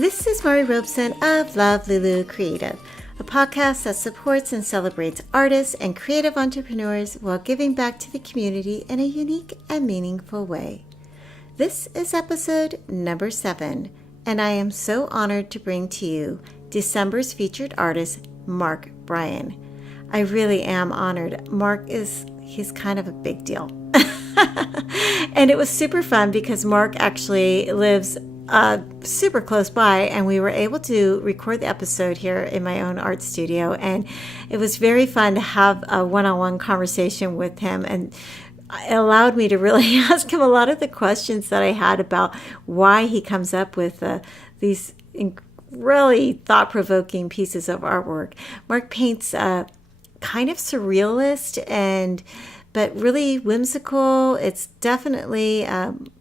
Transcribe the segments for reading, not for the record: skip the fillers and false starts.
This is Mari Robeson of Love Lulu Creative, a podcast that supports and celebrates artists and creative entrepreneurs while giving back to the community in a unique and meaningful way. This is episode number 7, and I am so honored to bring to you December's featured artist, Mark Bryan. I really am honored. He's kind of a big deal. And it was super fun because Mark actually lives super close by, and we were able to record the episode here in my own art studio, and it was very fun to have a one-on-one conversation with him, and it allowed me to really ask him a lot of the questions that I had about why he comes up with these really thought-provoking pieces of artwork. Mark paints kind of surrealist but really whimsical. It's definitely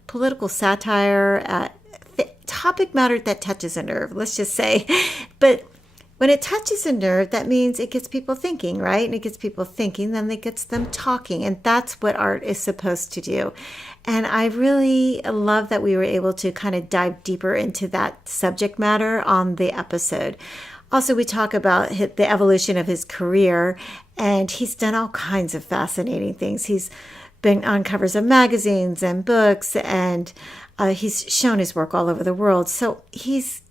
political satire, topic matter that touches a nerve, let's just say. But when it touches a nerve, that means it gets people thinking, right? And it gets people thinking, then it gets them talking. And that's what art is supposed to do. And I really love that we were able to kind of dive deeper into that subject matter on the episode. Also, we talk about the evolution of his career, and he's done all kinds of fascinating things. He's been on covers of magazines and books, and he's shown his work all over the world. So he's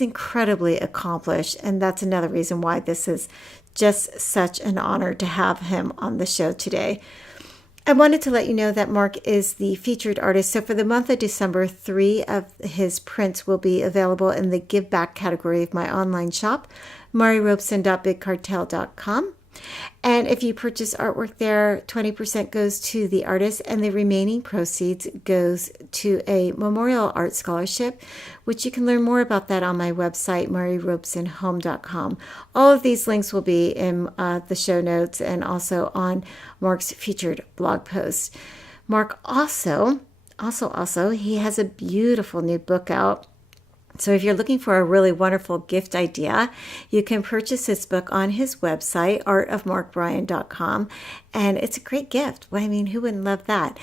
incredibly accomplished, and that's another reason why this is just such an honor to have him on the show today. I wanted to let you know that Mark is the featured artist. So for the month of December, 3 of his prints will be available in the Give Back category of my online shop, marirobeson.bigcartel.com. And if you purchase artwork there, 20% goes to the artist, and the remaining proceeds goes to a Memorial Art Scholarship, which you can learn more about that on my website, marirobesonhome.com. All of these links will be in the show notes and also on Mark's featured blog post. Mark also, he has a beautiful new book out. So if you're looking for a really wonderful gift idea, you can purchase this book on his website, artofmarkbryan.com, and it's a great gift. Well, I mean, who wouldn't love that?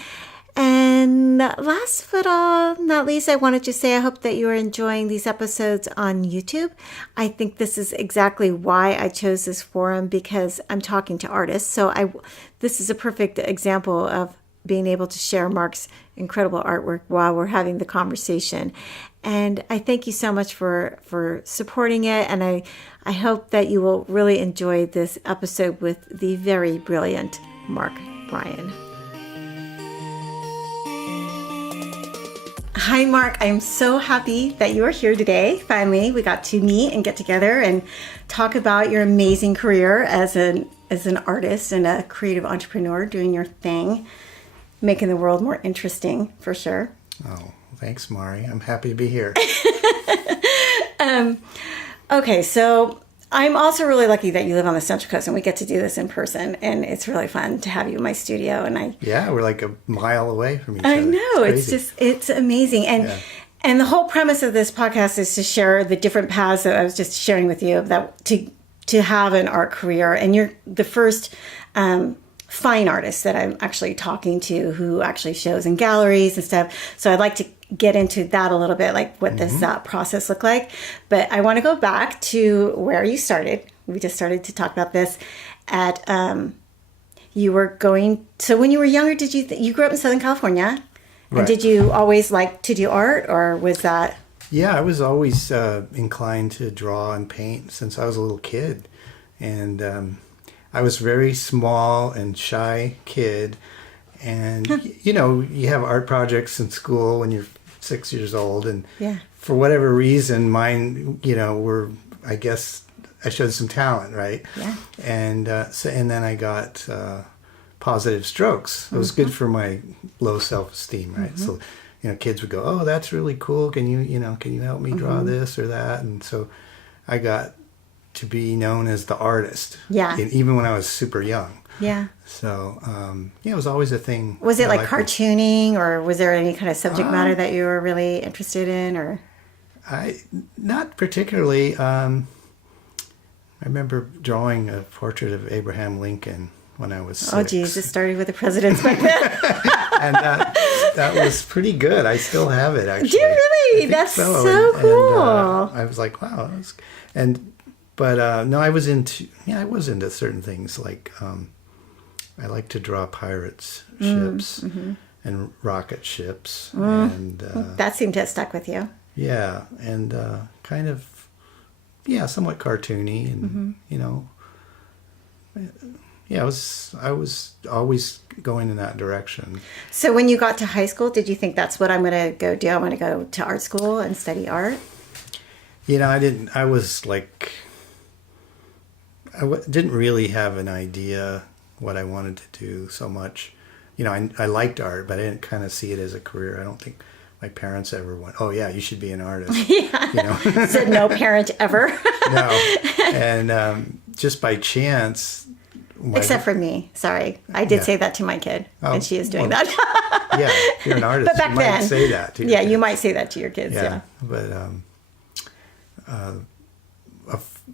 And last but not least, I wanted to say I hope that you are enjoying these episodes on YouTube. I think this is exactly why I chose this forum, because I'm talking to artists. So this is a perfect example of being able to share Mark's incredible artwork while we're having the conversation. And I thank you so much for supporting it. And I hope that you will really enjoy this episode with the very brilliant Mark Bryan. Hi, Mark. I'm so happy that you are here today. Finally, we got to meet and get together and talk about your amazing career as an artist and a creative entrepreneur, doing your thing, making the world more interesting, for sure. Oh, thanks, Mari. I'm happy to be here. Okay, so I'm also really lucky that you live on the Central Coast and we get to do this in person, and it's really fun to have you in my studio. Yeah, we're like a mile away from each other. I know, it's amazing. And the whole premise of this podcast is to share the different paths that I was just sharing with you, that to have an art career. And you're the first fine artist that I'm actually talking to who actually shows in galleries and stuff. So I'd like to get into that a little bit, like what does that process look like. But I want to go back to where you started. We just started to talk about this at, you were going, so when you were younger, did you grew up in Southern California? Right. And did you always like to do art, or was that? Yeah, I was always inclined to draw and paint since I was a little kid. And I was a very small and shy kid. And, you have art projects in school when you're 6 years old. And for whatever reason, mine, were, I guess, I showed some talent, right? Yeah. And then I got positive strokes. It was good for my low self-esteem, right? So, kids would go, "Oh, that's really cool. Can you help me draw this or that?" And so I got to be known as the artist. Yeah. Even when I was super young. Yeah. So, it was always a thing. Was it like cartooning, or was there any kind of subject matter that you were really interested in, or? Not particularly. I remember drawing a portrait of Abraham Lincoln when I was 6. Oh, geez, it started with the presidents back then. And that was pretty good. I still have it, actually. Do you really? That's so cool. I was like, wow. No, I was into certain things. Like, I like to draw pirates ships and rocket ships. And that seemed to have stuck with you. yeah, and kind of, somewhat cartoony, and yeah, I was always going in that direction. So when you got to high school, did you think that's what I'm going to go do? I want to go to art school and study art? I didn't. I was like, didn't really have an idea what I wanted to do so much. I liked art, but I didn't kind of see it as a career. I don't think my parents ever went, "Oh yeah, you should be an artist." Yeah. Said no parent ever. No. And just by chance. Except for me. Sorry. I did say that to my kid, and she is doing that. Yeah, if you're an artist, but back you might then, say that to your kids. you might say that to your kids, yeah. But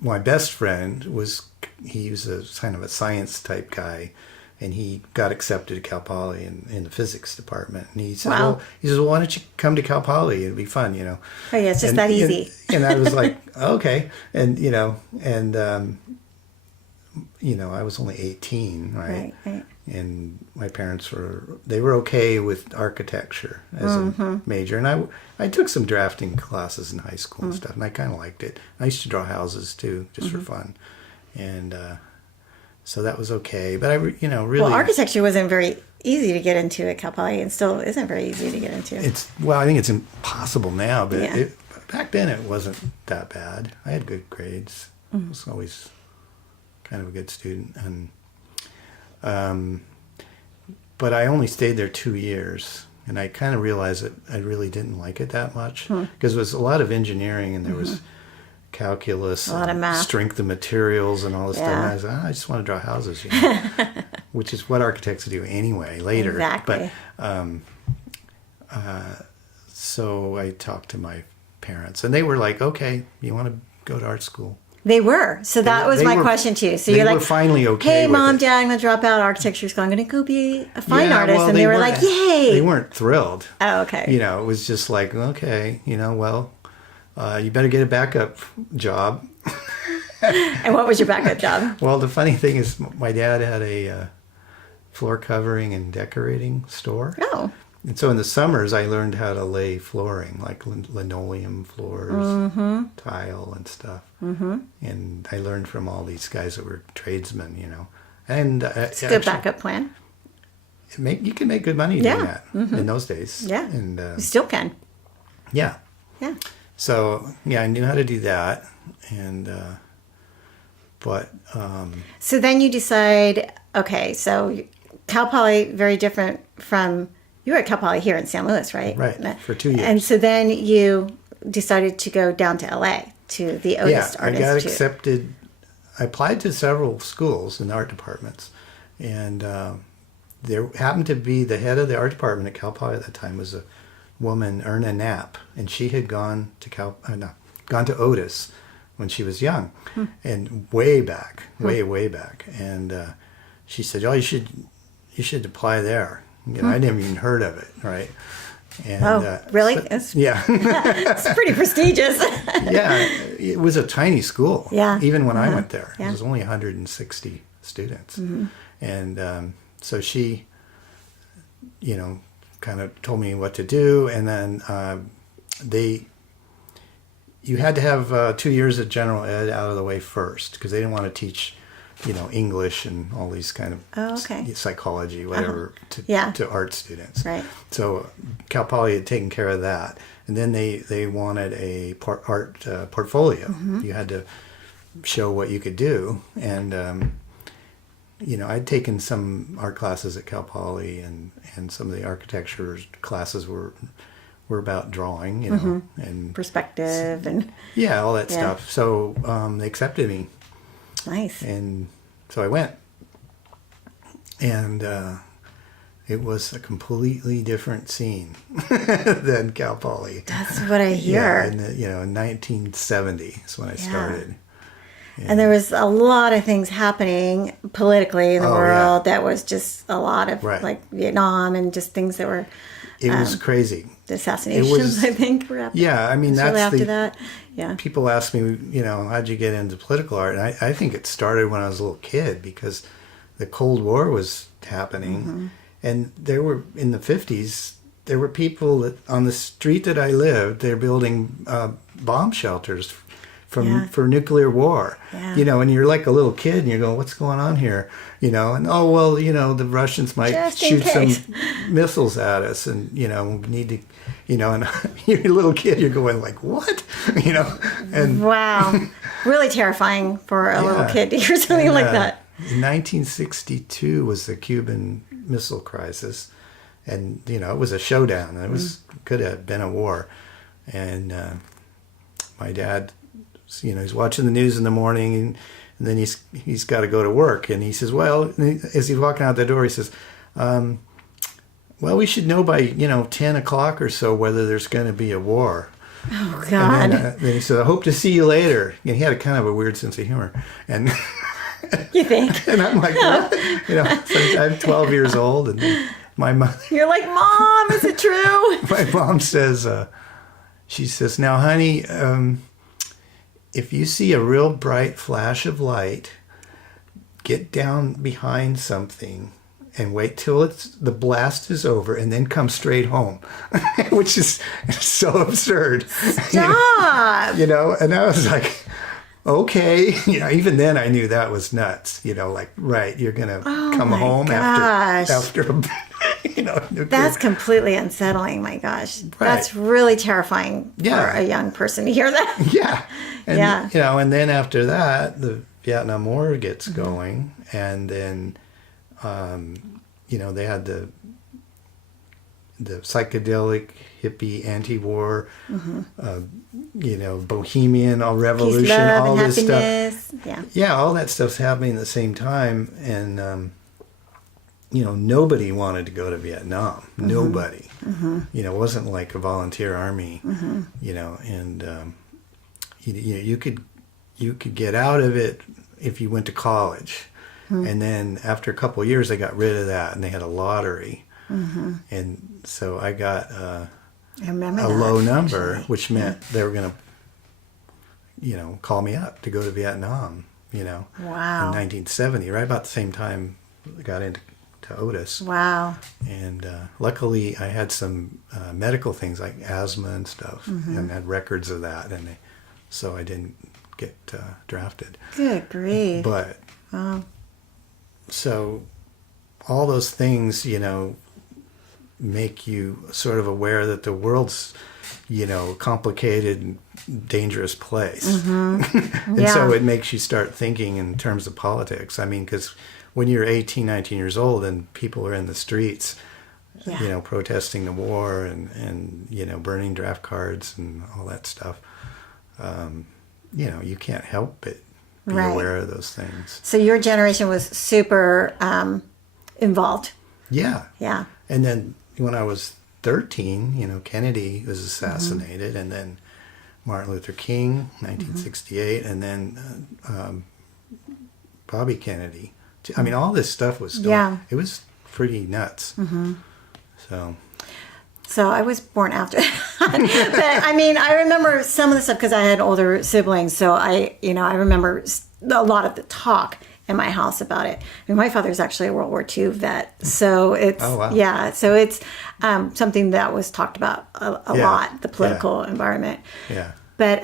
my best friend was a kind of a science type guy, and he got accepted to Cal Poly in the physics department. And he said, wow. Well, why don't you come to Cal Poly? It'd be fun, Oh yeah, it's just that easy. And I was like, okay. And, I was only 18, right? Right. And my parents were okay with architecture as a major. And I took some drafting classes in high school and stuff, and I kind of liked it. I used to draw houses too, just for fun. And so that was okay. But I really... Well, architecture wasn't very easy to get into at Cal Poly, and still isn't very easy to get into. I think it's impossible now, but back then it wasn't that bad. I had good grades. I was always kind of a good student, and but I only stayed there 2 years, and I kind of realized that I really didn't like it that much, because it was a lot of engineering, and there was calculus, a lot of math, strength of materials, and all this stuff. And I was like, I just want to draw houses, which is what architects do anyway later. Exactly. But so I talked to my parents, and they were like, "Okay, you want to go to art school?" They were. So that was my question too. So you're like, finally okay. Hey, with Mom, it. Dad, I'm going to drop out architecture school. I'm going to go be a fine artist. And they were like, yay. They weren't thrilled. Oh, okay. It was just like, okay, you better get a backup job. And what was your backup job? Well, the funny thing is my dad had a floor covering and decorating store. Oh. And so in the summers, I learned how to lay flooring, like linoleum floors, tile and stuff. And I learned from all these guys that were tradesmen, And it's a good backup plan. You can make good money doing that in those days. Yeah, and you still can. Yeah. Yeah. So, I knew how to do that. And, So then you decide, okay, so Cal Poly, very different from... You were at Cal Poly here in San Luis, right? Right, for 2 years. And so then you decided to go down to LA to the Otis Art Institute. I got accepted. I applied to several schools in art departments, and there happened to be the head of the art department at Cal Poly at that time was a woman, Erna Knapp, and she had gone to Otis when she was young, and way back, way back, and she said, "Oh, you should apply there." I never even heard of it, right? And, really? Yeah. It's pretty prestigious. Yeah, it was a tiny school. Yeah. Even when I went there. Yeah. It was only 160 students. And so she, kind of told me what to do. And then you had to have 2 years of general ed out of the way first, because they didn't want to teach English and all these kind of psychology, whatever, to art students. Right. So Cal Poly had taken care of that. And then they wanted a art portfolio. You had to show what you could do. And, I'd taken some art classes at Cal Poly, and some of the architecture classes were about drawing, and perspective and... Yeah, all that stuff. So they accepted me. Nice. And so I went, and it was a completely different scene than Cal Poly. That's what I hear. Yeah, in 1970 is when I started. And there was a lot of things happening politically in the world that was just a lot of like Vietnam and just things that were. It was crazy. The assassinations, I think, were after. Yeah, I mean, that's really after that. Yeah. People ask me, how'd you get into political art? And I think it started when I was a little kid because the Cold War was happening. And there were, in the 50s, there were people that on the street that I lived, they're building bomb shelters for nuclear war. Yeah. And you're like a little kid and you're going, what's going on here? And the Russians might just shoot some missiles at us and, we need to, and you're a little kid, you're going like, what? And wow. Really terrifying for a little kid to hear something like that. In 1962 was the Cuban Missile Crisis. And, it was a showdown. It could have been a war. And my dad, he's watching the news in the morning and then he's got to go to work. And he says, well, as he's walking out the door, he says, well, we should know by, 10 o'clock or so whether there's going to be a war. Oh, God. And then he said, I hope to see you later. And he had a kind of a weird sense of humor. And you think? And I'm like, what? So I'm 12 years old and my mother. You're like, Mom, is it true? My mom says, she says, now, honey, if you see a real bright flash of light, get down behind something and wait till the blast is over and then come straight home, which is so absurd. Stop. And I was like, okay. Even then I knew that was nuts. Like, right, you're going to come home after nuclear. That's completely unsettling, my gosh. Right. That's really terrifying for a young person to hear that. Yeah. And, and then after that, the Vietnam War gets going, and then, they had the psychedelic, hippie, anti-war, bohemian, all revolution, peace, love, all and this happiness. Stuff. Yeah, all that stuff's happening at the same time, and nobody wanted to go to Vietnam. Nobody. It wasn't like a volunteer army. And you could get out of it if you went to college. And then after a couple of years, they got rid of that, and they had a lottery. And so I got a low number, which meant they were going to, call me up to go to Vietnam. Wow. In 1970, right about the same time I got into Otis. Wow. And luckily, I had some medical things like asthma and stuff, and had records of that, and so I didn't get drafted. Good grief. But so all those things, make you sort of aware that the world's, a complicated, dangerous place. And so it makes you start thinking in terms of politics. I mean, because when you're 18, 19 years old and people are in the streets, protesting the war and burning draft cards and all that stuff, you can't help but be aware of those things. So your generation was super involved. Yeah. Yeah. And then when I was 13, Kennedy was assassinated, and then Martin Luther King, 1968, and then Bobby Kennedy. I mean, all this stuff was going, it was pretty nuts. So I was born after that. But I mean, I remember some of the stuff because I had older siblings. So I remember a lot of the talk in my house about it. I mean, my father's actually a World War II vet. So it's, so it's something that was talked about a lot, the political environment. Yeah. But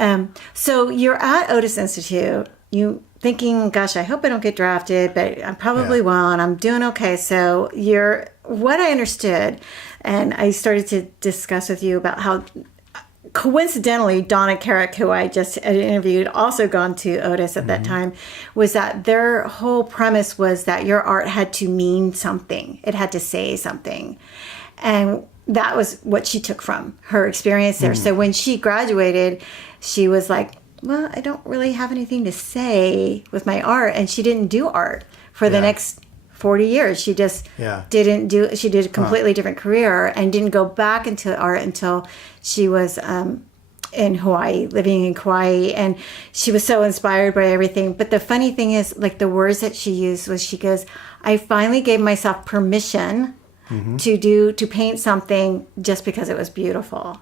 so you're at Otis Institute, you thinking, gosh, I hope I don't get drafted, but I probably won't. I'm doing okay. So what I understood, and I started to discuss with you about how coincidentally, Donna Carrick, who I just interviewed, also gone to Otis at that time, was that their whole premise was that your art had to mean something. It had to say something. And that was what she took from her experience there. So when she graduated, she was like, well, I don't really have anything to say with my art. And she didn't do art for the next 40 years. She just she did a completely different career and didn't go back into art until she was in Hawaii, living in Kauai, and she was so inspired by everything. But the funny thing is, like, the words that she used was, she goes, I finally gave myself permission to paint something just because it was beautiful.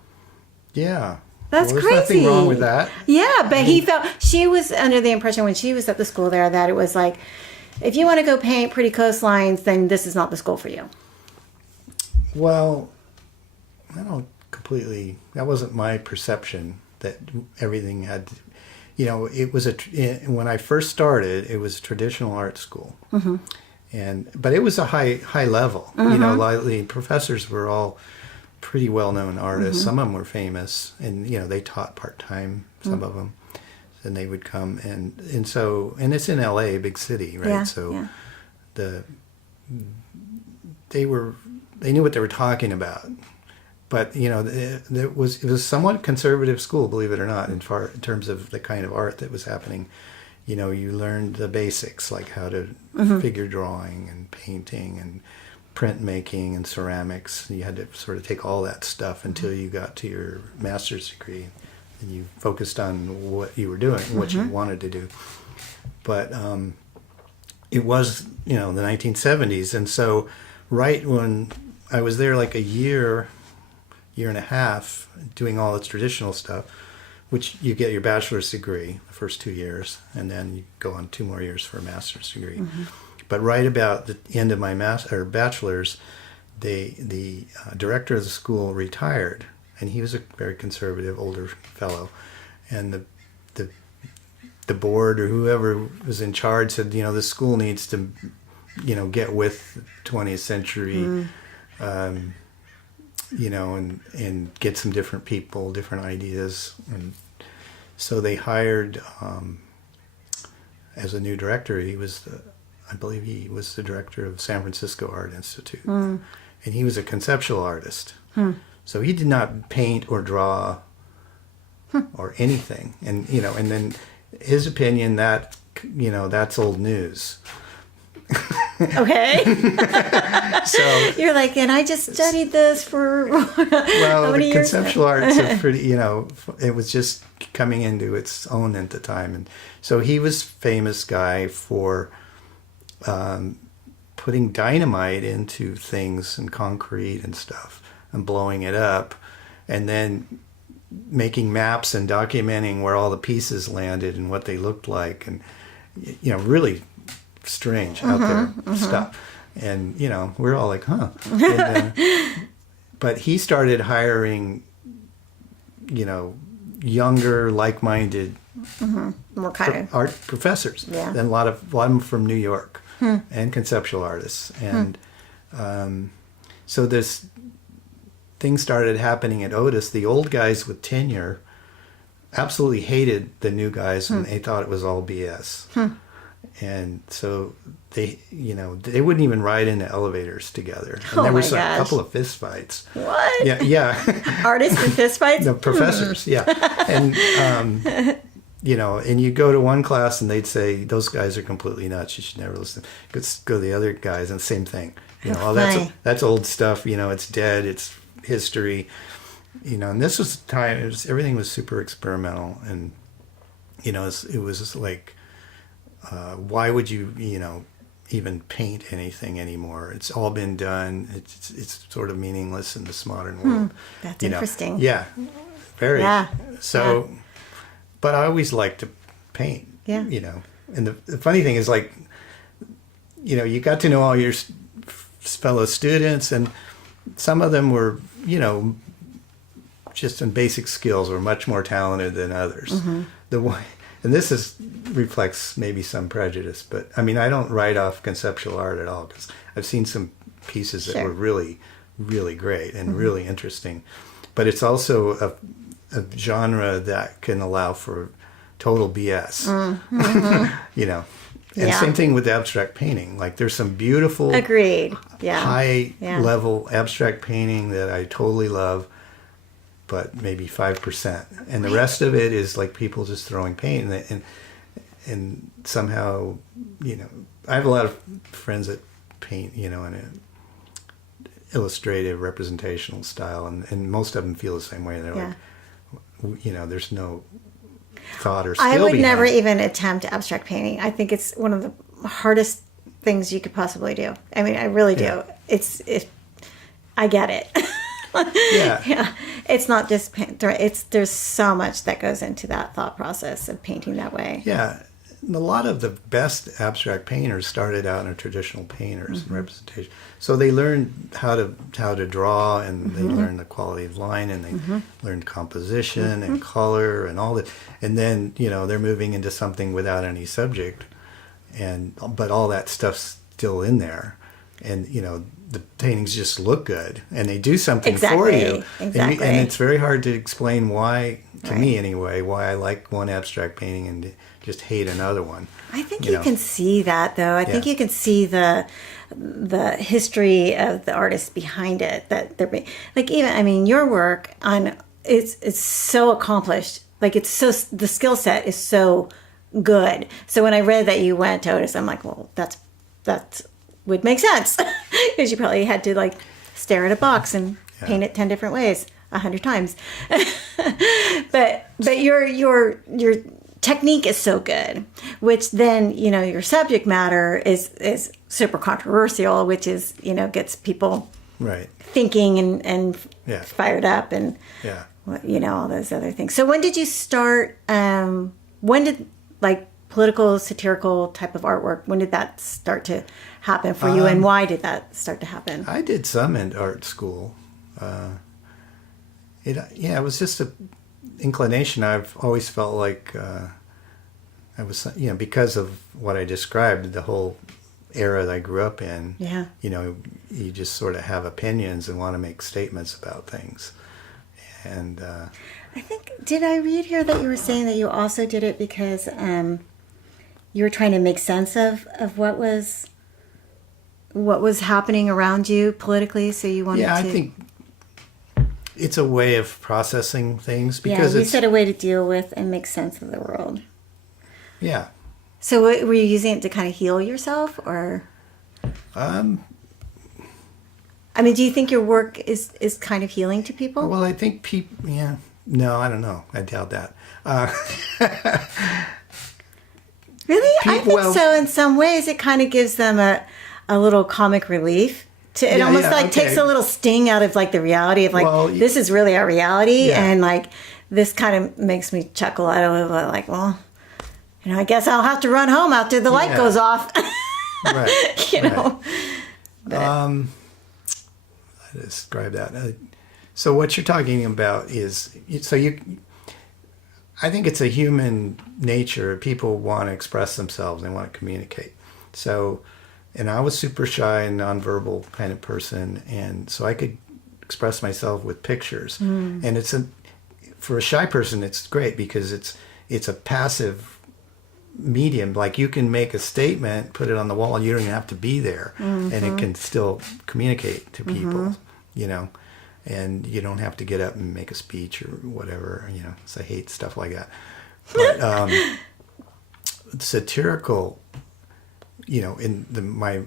Yeah. That's well, crazy. There's nothing wrong with that. Yeah, but he felt, she was under the impression when she was at the school there that it was like, if you want to go paint pretty coastlines, then this is not the school for you. Well, I don't completely, that wasn't my perception that everything had to, it was when I first started, it was a traditional art school. But it was a high level. The professors were all pretty well-known artists. Some of them were famous, and they taught part-time, some of them, and they would come, and it's in LA, a big city, right? Yeah, so they knew what they were talking about. But it was a somewhat conservative school, believe it or not, in terms of the kind of art that was happening. You learned the basics, like how to figure drawing and painting and printmaking and ceramics. You had to sort of take all that stuff until you got to your master's degree, and you focused on what you were doing, what you wanted to do. But it was, the 1970s, and so right when I was there, like a year and a half, doing all its traditional stuff, which you get your bachelor's degree the first 2 years, and then you go on 2 more years for a master's degree. But right about the end of my bachelor's, the director of the school retired, and he was a very conservative older fellow, and the board or whoever was in charge said, the school needs to, get with 20th century, and get some different people, different ideas, and so they hired as a new director. I believe he was the director of San Francisco Art Institute, and he was a conceptual artist. So he did not paint or draw or anything, and then his opinion that that's old news. Okay. So you're like, and I just studied this for how many years? Conceptual art's a pretty, it was just coming into its own at the time, and so he was famous guy for putting dynamite into things and concrete and stuff and blowing it up, and then making maps and documenting where all the pieces landed and what they looked like, and really strange out there stuff. And we're all like, huh. And, but he started hiring younger, like-minded more kind of art professors, and a lot of them from New York, and conceptual artists, and so this thing started happening at Otis. The old guys with tenure absolutely hated the new guys, and they thought it was all BS. And so they wouldn't even ride into elevators together. And there was a couple of fist fights. What? Yeah. Artists and fist fights? No, professors, yeah. And, and you go to one class and they'd say, those guys are completely nuts. You should never listen. Go to the other guys and same thing. That's old stuff. It's dead. It's history. And this was the time, everything was super experimental. And, it was like, why would you, even paint anything anymore? It's all been done. It's sort of meaningless in this modern world. That's interesting. Yeah, very. Yeah. So, but I always liked to paint. Yeah. And the funny thing is, like, you got to know all your fellow students, and some of them were, just in basic skills were much more talented than others. And this reflects maybe some prejudice, but I mean, I don't write off conceptual art at all, because I've seen some pieces that were really, really great and really interesting. But it's also a genre that can allow for total BS. And same thing with abstract painting. Like, there's some beautiful, agreed, high level abstract painting that I totally love, but maybe 5%, and the rest of it is like people just throwing paint, and somehow, I have a lot of friends that paint, in an illustrative, representational style, and most of them feel the same way. They're like, there's no thought or skill I would behind never it. even attempt abstract painting. I think it's one of the hardest things you could possibly do. I mean, I really do. Yeah. I get it. Yeah. Yeah. It's not just there's so much that goes into that thought process of painting that way. Yeah. And a lot of the best abstract painters started out in traditional painters and representation. So they learned how to draw, and they learned the quality of line, and they learned composition and color and all that. And then, they're moving into something without any subject, but all that stuff's still in there. And, the paintings just look good, and they do something for you. Exactly. And it's very hard to explain why, to me anyway, why I like one abstract painting and just hate another one. I think you can see that, though. I think you can see the history of the artists behind it. That they're like, even, I mean, your work on it's so accomplished. Like, it's so, the skill set is so good. So when I read that you went to Otis, I'm like, well, that would make sense, because you probably had to like stare at a box and paint it 10 different ways 100 times. but your technique is so good, which then, your subject matter is super controversial, which is, gets people thinking and fired up and, all those other things. So when did you start, when did like political, satirical type of artwork, when did that start to happen for you, and why did that start to happen? I did some in art school. It was just a inclination. I've always felt like I was, because of what I described, the whole era that I grew up in. Yeah. You just sort of have opinions and want to make statements about things, and I think, did I read here that you were saying that you also did it because you were trying to make sense of what was happening around you politically, so you wanted to... Yeah, I think it's a way of processing things, because you said a way to deal with and make sense of the world. Yeah. So were you using it to kind of heal yourself, or... I mean, do you think your work is kind of healing to people? Well, I think people... Yeah. No, I don't know. I doubt that. Really? I think so. In some ways, it kind of gives them a little comic relief. It almost takes a little sting out of like the reality of like, this is really our reality. Yeah. And like, this kind of makes me chuckle out a little bit, like, well, I guess I'll have to run home after the light goes off. Right. I describe that. So what you're talking about is, I think it's a human nature. People want to express themselves. They want to communicate. So, and I was super shy and nonverbal kind of person. And so I could express myself with pictures. And for a shy person, it's great because it's a passive medium. Like, you can make a statement, put it on the wall, and you don't even have to be there. And it can still communicate to people, and you don't have to get up and make a speech or whatever, so I hate stuff like that. But satirical, in my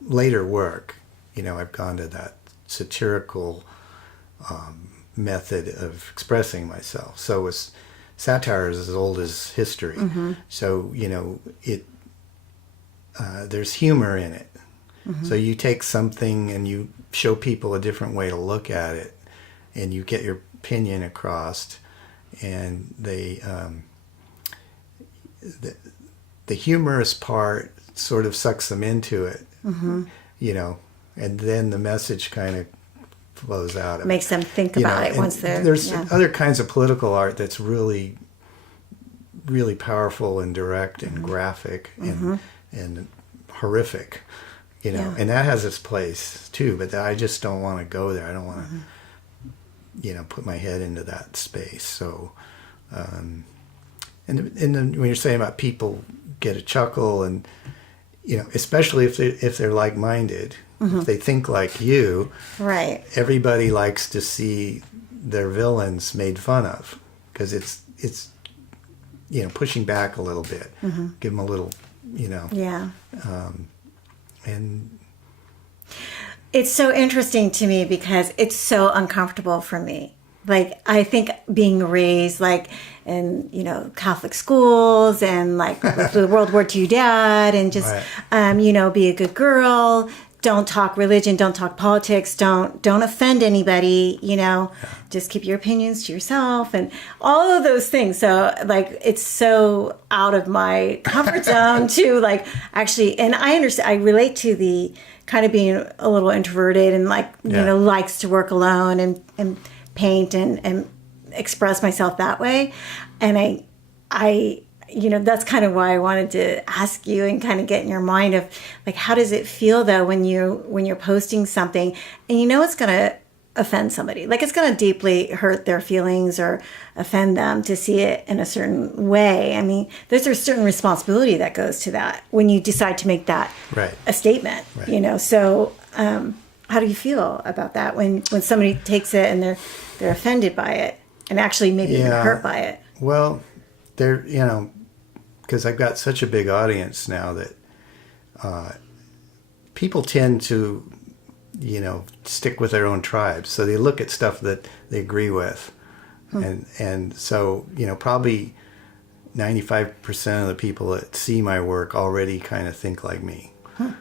later work, I've gone to that satirical method of expressing myself. So satire is as old as history. So, there's humor in it. So you take something and you show people a different way to look at it, and you get your opinion across, and the humorous part sort of sucks them into it, and then the message kind of flows out. It makes them think about it once they're... There's other kinds of political art that's really, really powerful and direct and graphic and horrific. And that has its place too, but I just don't want to go there. I don't want to, put my head into that space. So, and then when you're saying about people get a chuckle, and especially if they're like-minded, if they think like you, right? Everybody likes to see their villains made fun of, because it's pushing back a little bit, give them a little, and it's so interesting to me because it's so uncomfortable for me. Like, I think being raised, like, in, Catholic schools and, like, with the World War II dad and just, Right. be a good girl, don't talk religion, don't talk politics, don't offend anybody, just keep your opinions to yourself and all of those things. So, like, it's so out of my comfort zone to, like, actually, and I understand, I relate to the kind of being a little introverted and, like, likes to work alone and paint and express myself that way. And I that's kind of why I wanted to ask you and kind of get in your mind of, like, how does it feel though when you're posting something and it's going to offend somebody, like it's going to deeply hurt their feelings or offend them to see it in a certain way. I mean, there's a certain responsibility that goes to that when you decide to make that a statement, Right. So how do you feel about that when somebody takes it and they're offended by it and actually maybe even hurt by it? Well, because I've got such a big audience now that people tend to, stick with their own tribes. So they look at stuff that they agree with. And so, probably 95% of the people that see my work already kind of think like me. I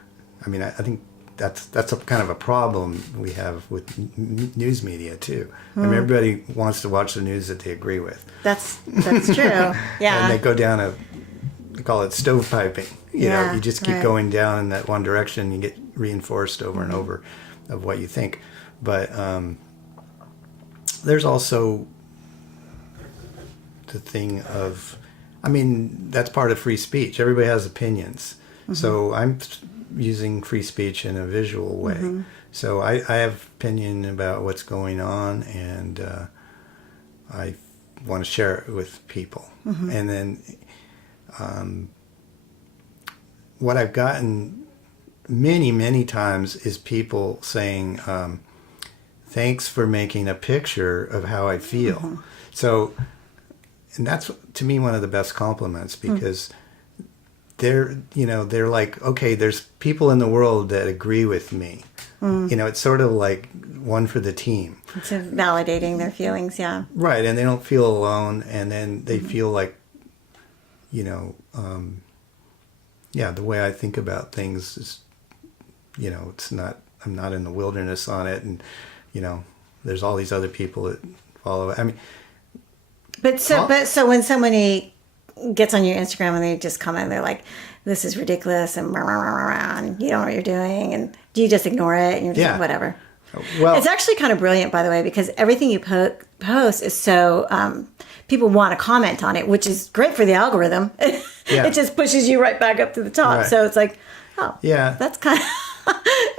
mean, I think that's a kind of a problem we have with news media too. I mean, everybody wants to watch the news that they agree with. That's true. Yeah. And they go down they call it stovepiping. You just keep going down in that one direction. You get reinforced over and over of what you think. But there's also the thing of, I mean, that's part of free speech. Everybody has opinions. So I'm using free speech in a visual way. So I have opinion about what's going on, and I want to share it with people. And then what I've gotten many times is people saying, thanks for making a picture of how I feel. So, and that's to me one of the best compliments, because they're like, okay, there's people in the world that agree with me. It's sort of like one for the team. It's validating their feelings, yeah. Right, and they don't feel alone, and then they feel like, the way I think about things is, it's not, I'm not in the wilderness on it, and, there's all these other people that follow it. I mean, so when somebody gets on your Instagram and they just comment, they're like, this is ridiculous and, rah, rah, rah, rah, and you don't know what you're doing, and do you just ignore it and you're just like, whatever? Well, it's actually kind of brilliant, by the way, because everything you post is so people want to comment on it, which is great for the algorithm. It just pushes you right back up to the top. Right. So it's like, that's kind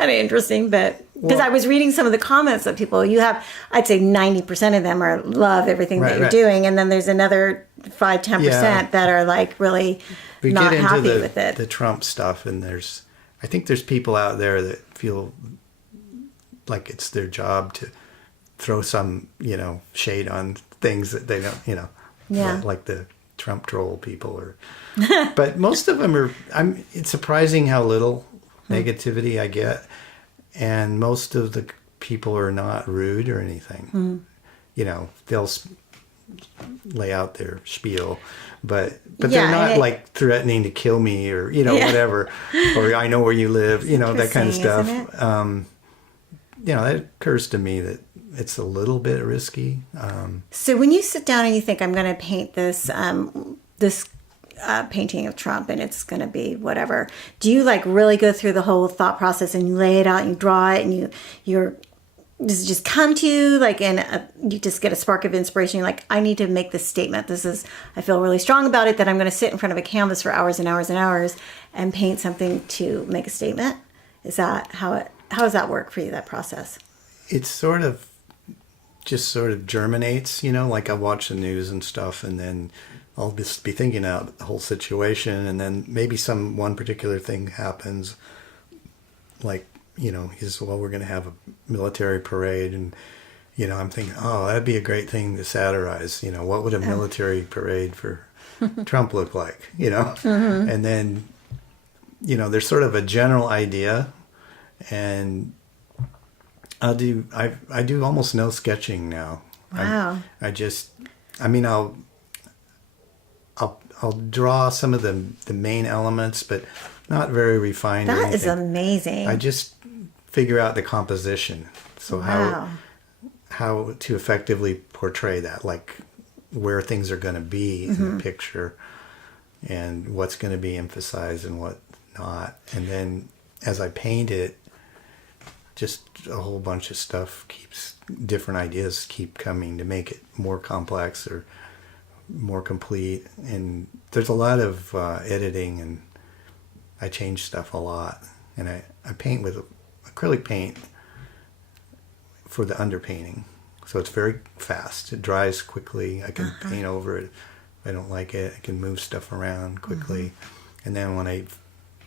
of interesting. But because I was reading some of the comments that people you have, I'd say 90% of them love everything that you're doing, and then there's another 5-10% that are like really not happy with it. The Trump stuff, and I think there's people out there that feel like it's their job to throw some, shade on things that they don't, like the Trump troll people but most of them it's surprising how little negativity I get. And most of the people are not rude or anything. They'll lay out their spiel, but they're not like threatening to kill me or, whatever, or I know where you live, that kind of stuff. That occurs to me that it's a little bit risky. So when you sit down and you think, I'm going to paint this painting of Trump and it's going to be whatever, do you like really go through the whole thought process and you lay it out and you draw it and does it just come to you like you just get a spark of inspiration? You're like, I need to make this statement. I feel really strong about it that I'm going to sit in front of a canvas for hours and hours and hours and paint something to make a statement. Is that how does that work for you, that process? It sort of germinates, like I watch the news and stuff, and then I'll just be thinking out the whole situation, and then maybe one particular thing happens, like, we're going to have a military parade, and, I'm thinking, oh, that'd be a great thing to satirize, what would a military parade for Trump look like, And then, there's sort of a general idea, and I do almost no sketching now. Wow. I'll draw some of the main elements, but not very refined. That is amazing. I just figure out the composition. So how to effectively portray that, like where things are going to be in the picture and what's going to be emphasized and what not. And then as I paint it, just a whole bunch of stuff different ideas keep coming to make it more complex or more complete. And there's a lot of editing, and I change stuff a lot. And I paint with acrylic paint for the underpainting. So it's very fast. It dries quickly. I can paint over it. If I don't like it, I can move stuff around quickly. And then when I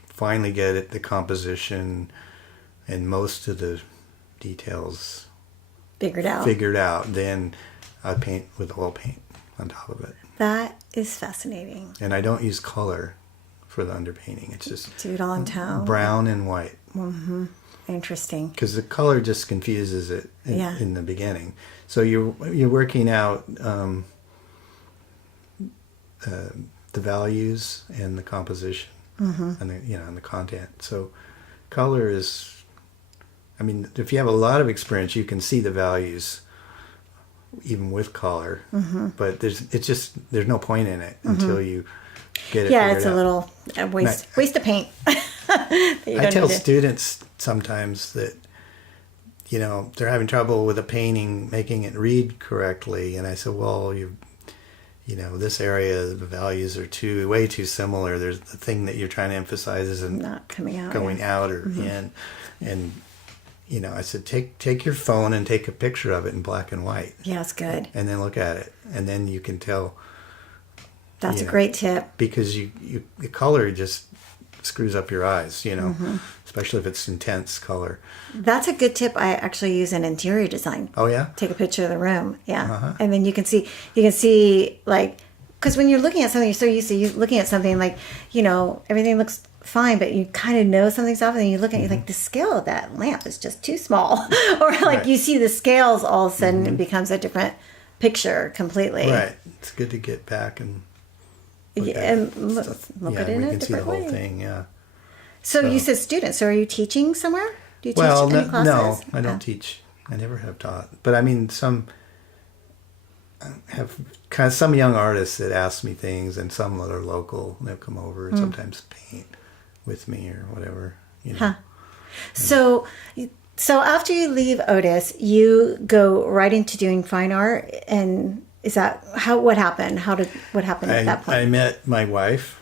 finally get it, the composition and most of the details figured out, then I paint with oil paint on top of it. That is fascinating. And I don't use color for the underpainting. It's just do it all in tone. Brown and white. Interesting. Because the color just confuses it in the beginning. So you're working out the values and the composition and the content. So color is, if you have a lot of experience, you can see the values even with color. But there's no point in it until you get it. Yeah, it's a little waste of paint. I tell students sometimes that they're having trouble with a painting making it read correctly, and I said, well, this area the values are way too similar. There's the thing that you're trying to emphasize isn't not coming out, going out or in, and I said, take your phone and take a picture of it in black and white. Yeah, it's good. And then look at it, and then you can tell. That's a great tip, because the color just screws up your eyes, especially if it's intense color. That's a good tip. I actually use in interior design. Oh yeah? Take a picture of the room. Yeah. And then you can see like, because when you're looking at something, you're so used to looking at something like, everything looks fine, but you kind of know something's off, and then you look at it, like, the scale of that lamp is just too small. Or like you see the scales, all of a sudden it becomes a different picture completely. Right. It's good to get back and look at it in a different way. We can see the whole thing, yeah. So you said students. So are you teaching somewhere? Do you teach any classes? No, I don't teach. I never have taught. But some have some young artists that ask me things, and some that are local. They'll come over and sometimes paint with me or whatever. So after you leave Otis, you go right into doing fine art, and is that what happened? What happened at that point? I met my wife.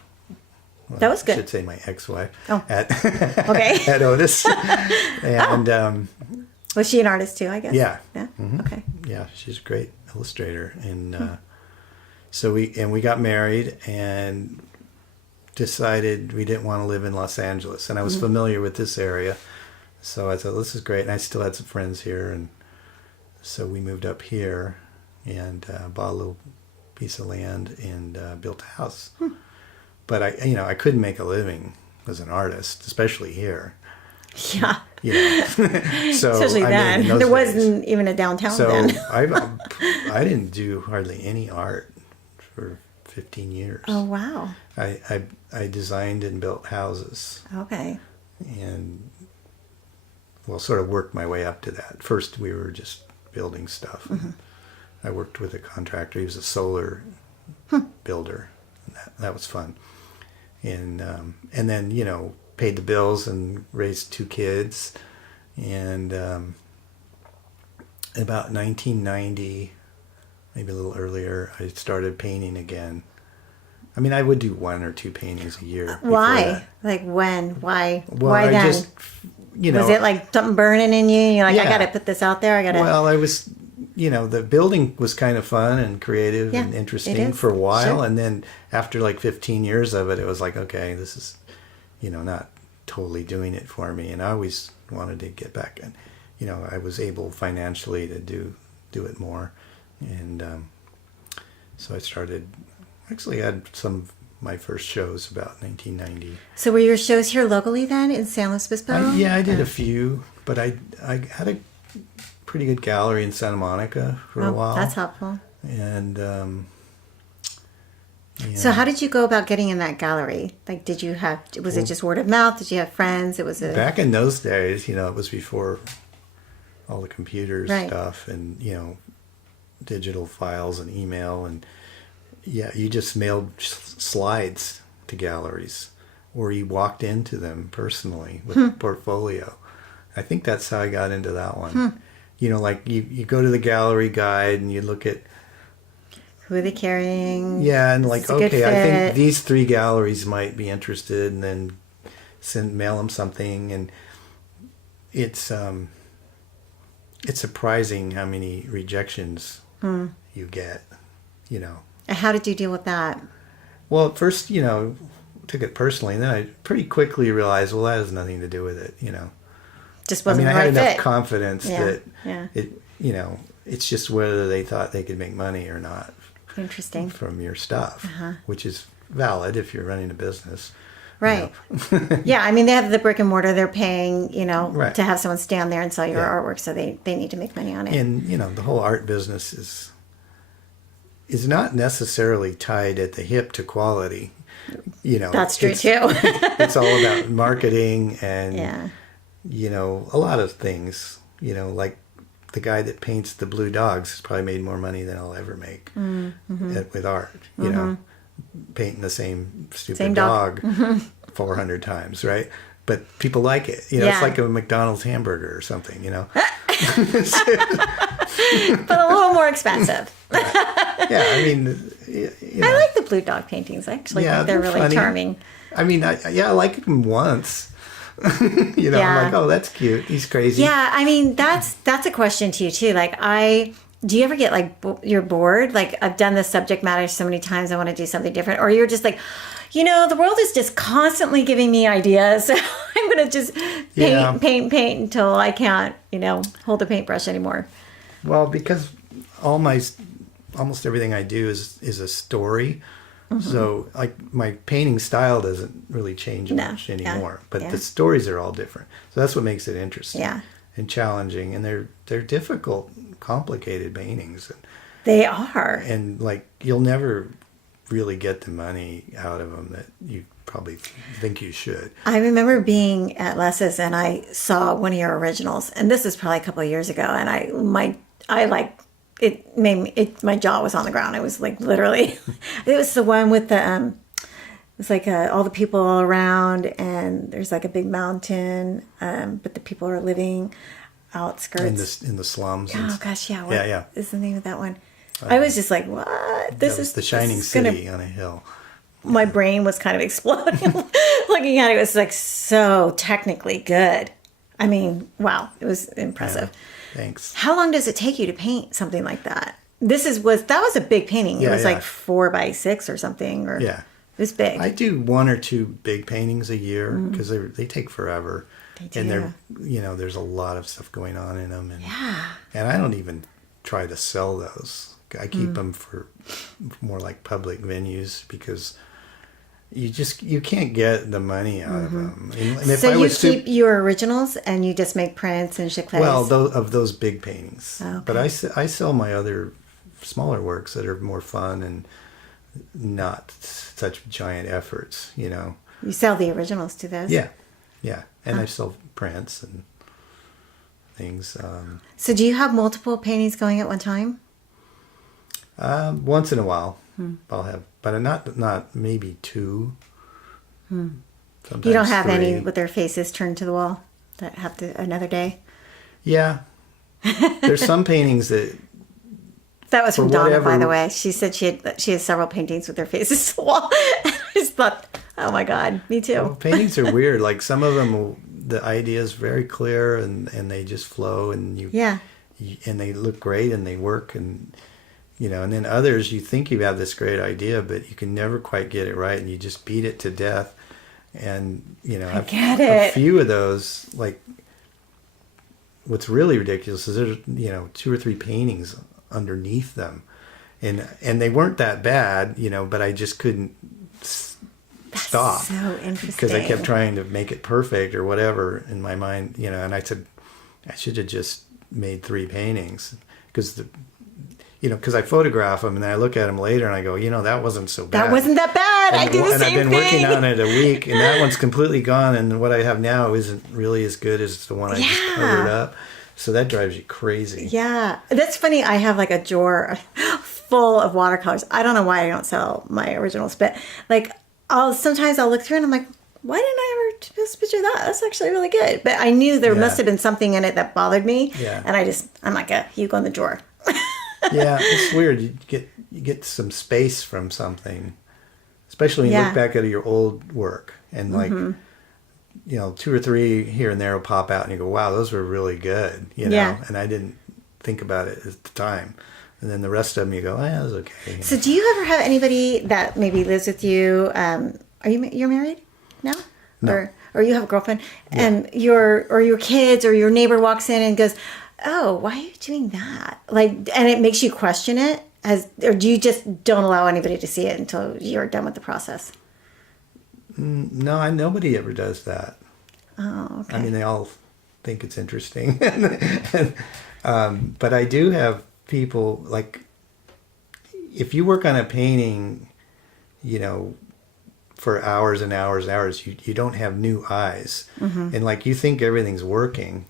Well, that was good. I should say my ex-wife. At Otis. And was she an artist too, I guess? Yeah. Yeah. Okay. Yeah, she's a great illustrator, and so we got married and decided we didn't want to live in Los Angeles, and I was familiar with this area, so I thought, this is great, and I still had some friends here, and so we moved up here and bought a little piece of land and built a house. But I couldn't make a living as an artist, especially here. Yeah. So especially then, there wasn't even a downtown then. So I didn't do hardly any art for 15 years. Oh wow. I designed and built houses. Okay. And sort of worked my way up to that. First we were just building stuff. I worked with a contractor. He was a solar builder. And that was fun. And then paid the bills and raised 2 kids. And about 1990, maybe a little earlier, I started painting again. I would do 1 or 2 paintings a year. Why? Like when? Why? Well, why then? Just, was it like something burning in you? You're like, yeah. I got to put this out there. Well, I was, the building was kind of fun and creative and interesting for a while. Sure. And then after like 15 years of it, it was like, okay, this is, not totally doing it for me. And I always wanted to get back. And, I was able financially to do it more. And so I started, actually had some of my first shows about 1990. So were your shows here locally then in San Luis Obispo? I did a few, but I had a pretty good gallery in Santa Monica for a while. That's helpful. And So how did you go about getting in that gallery? Like, was it just word of mouth? Did you have friends? Back in those days, it was before all the computers Right. stuff and, digital files and email. And you just mailed slides to galleries, or you walked into them personally with a portfolio. I think that's how I got into that one. Like you go to the gallery guide and you look at, who are they carrying? yeah, and like, okay, I think fit. these 3 galleries might be interested, and then mail them something. And it's surprising how many rejections you get, And how did you deal with that? Well, at first, took it personally, and then I pretty quickly realized, well, that has nothing to do with it, Just wasn't I the right had enough fit. confidence that Yeah. it's just whether they thought they could make money or not Interesting. from your stuff, which is valid if you're running a business. Right. Yeah, I mean, they have the brick and mortar. They're paying, Right. to have someone stand there and sell your Yeah. artwork, so they need to make money on it. And, the whole art business is not necessarily tied at the hip to quality. That's true, too. It's all about marketing and, Yeah. a lot of things, like the guy that paints the blue dogs has probably made more money than I'll ever make with art, painting the same stupid Same dog. dog 400 times, right? But people like it. Yeah. It's like a McDonald's hamburger or something, But a little more expensive. Yeah, I mean, I like the blue dog paintings. I actually think they're really funny. charming. I mean, I liked him once. Yeah. I'm like, oh, that's cute. He's crazy. Yeah, I mean, that's a question to you, too. Like, do you ever get, like, you're bored? Like, I've done this subject matter so many times, I want to do something different. Or you're just like, the world is just constantly giving me ideas. So I'm going to just paint until I can't, hold a paintbrush anymore. Well, because almost everything I do is a story. So like my painting style doesn't really change much anymore, but the stories are all different. So that's what makes it interesting and challenging. And they're difficult, complicated paintings. They are. And like you'll never really get the money out of them that you probably think you should. I remember being at Les's and I saw one of your originals, and this is probably a couple of years ago, and my jaw was on the ground. It was like literally, it was the one with the, it's like all the people all around, and there's like a big mountain, but the people are living outskirts. In the slums. Oh gosh, yeah. What is the name of that one? I was just like, what? This is the Shining City on a hill. My brain was kind of exploding. Looking at it, it was like so technically good. I mean, wow, it was impressive. Yeah, thanks. How long does it take you to paint something like that? That was a big painting. It was like 4x6 or something. Or yeah, it was big. I do 1 or 2 big paintings a year because they take forever. They do. And there's a lot of stuff going on in them. And I don't even try to sell those. I keep them for more like public venues because you can't get the money out of them. And if so I you was keep your originals and you just make prints and chiclets? Well, of those big paintings. Oh, okay. But I sell my other smaller works that are more fun and not such giant efforts, You sell the originals to those? Yeah. And I sell prints and things. So do you have multiple paintings going at one time? Once in a while, I'll have, but not maybe 2. Sometimes You don't have 3. any with their faces turned to the wall that have to another day? Yeah. There's some paintings that... That was from Donna, by whatever- the way. She said she has several paintings with their faces to the wall. I just thought, oh my God, me too. Well, paintings are weird. Like some of them, the idea is very clear and they just flow and and they look great and they work and... and then others, you think you have this great idea, but you can never quite get it right, and you just beat it to death. And, I get it. A few of those, like, what's really ridiculous is there's, 2 or 3 paintings underneath them. And they weren't that bad, but I just couldn't stop. So interesting. Because I kept trying to make it perfect or whatever in my mind, and I said, I should have just made 3 paintings because because I photograph them and then I look at them later and I go, that wasn't so bad. That wasn't that bad. I do the same thing. And I've been working on it a week, and that one's completely gone. And what I have now isn't really as good as the one I just covered up. So that drives you crazy. Yeah, that's funny. I have like a drawer full of watercolors. I don't know why I don't sell my originals, but like sometimes I'll look through and I'm like, why didn't I ever post a picture of that? That's actually really good. But I knew there must have been something in it that bothered me. Yeah. And I'm like, you go in the drawer. Yeah, it's weird. You get some space from something, especially when you look back at your old work and like, 2 or 3 here and there will pop out and you go, wow, those were really good, and I didn't think about it at the time. And then the rest of them you go, that was okay. So do you ever have anybody that maybe lives with you? You're married now? No. Or you have a girlfriend and your kids or your neighbor walks in and goes, oh, why are you doing that? Like, and it makes you question it, or do you just don't allow anybody to see it until you're done with the process? No, nobody ever does that. Oh, okay. I mean, they all think it's interesting, but I do have people like, if you work on a painting, for hours and hours and hours, you don't have new eyes, and like you think everything's working.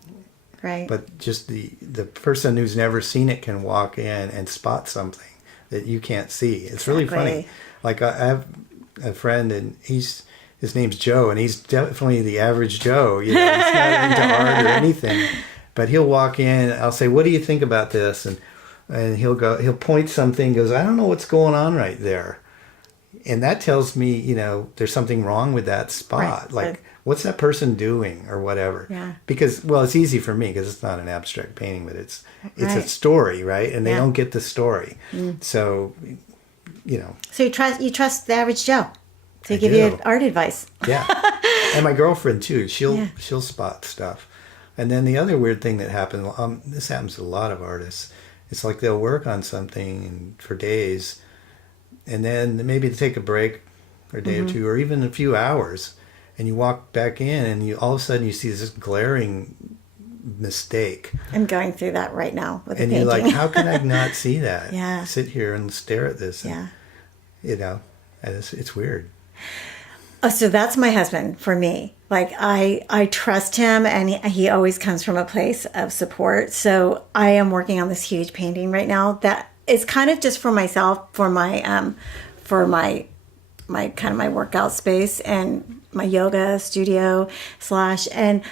Right. But just the person who's never seen it can walk in and spot something that you can't see. It's really funny. Like I have a friend and his name's Joe, and he's definitely the average Joe. He's not into art or anything. But he'll walk in, I'll say, what do you think about this? And he'll point something, goes, I don't know what's going on right there. And that tells me, there's something wrong with that spot. Right. Like, what's that person doing or whatever? Yeah. Because, it's easy for me because it's not an abstract painting, but it's a story, right? And they don't get the story. So, So you trust the average Joe to give you art advice. Yeah. And my girlfriend too. She'll spot stuff. And then the other weird thing that happened, this happens to a lot of artists. It's like they'll work on something for days, and then maybe to take a break or a day or two, or even a few hours, and you walk back in, and all of a sudden you see this glaring mistake. I'm going through that right now with and a painting. You're like, how can I not see that? Yeah. Sit here and stare at this. And, and it's weird. Oh, so that's my husband for me. Like I trust him, and he always comes from a place of support. So I am working on this huge painting right now that is kind of just for myself, for my kind of my workout space and my yoga studio / and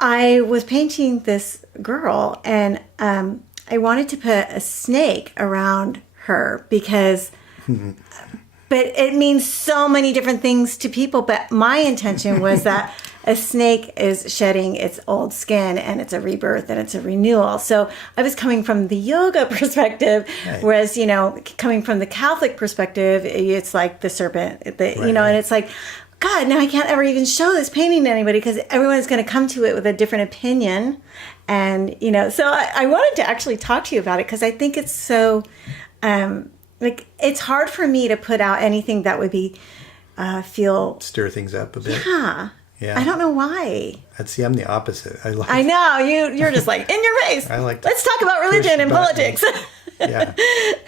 I was painting this girl, and I wanted to put a snake around her because but it means so many different things to people. But my intention was that a snake is shedding its old skin, and it's a rebirth and it's a renewal. So I was coming from the yoga perspective, right. Whereas, coming from the Catholic perspective, it's like the serpent, and it's like, God, now I can't ever even show this painting to anybody because everyone's going to come to it with a different opinion. And, so I wanted to actually talk to you about it because I think it's so... it's hard for me to put out anything that would be stir things up a bit. Yeah. I don't know why. I'm the opposite. I know you're just like in your face. Let's talk about religion and politics. Yeah.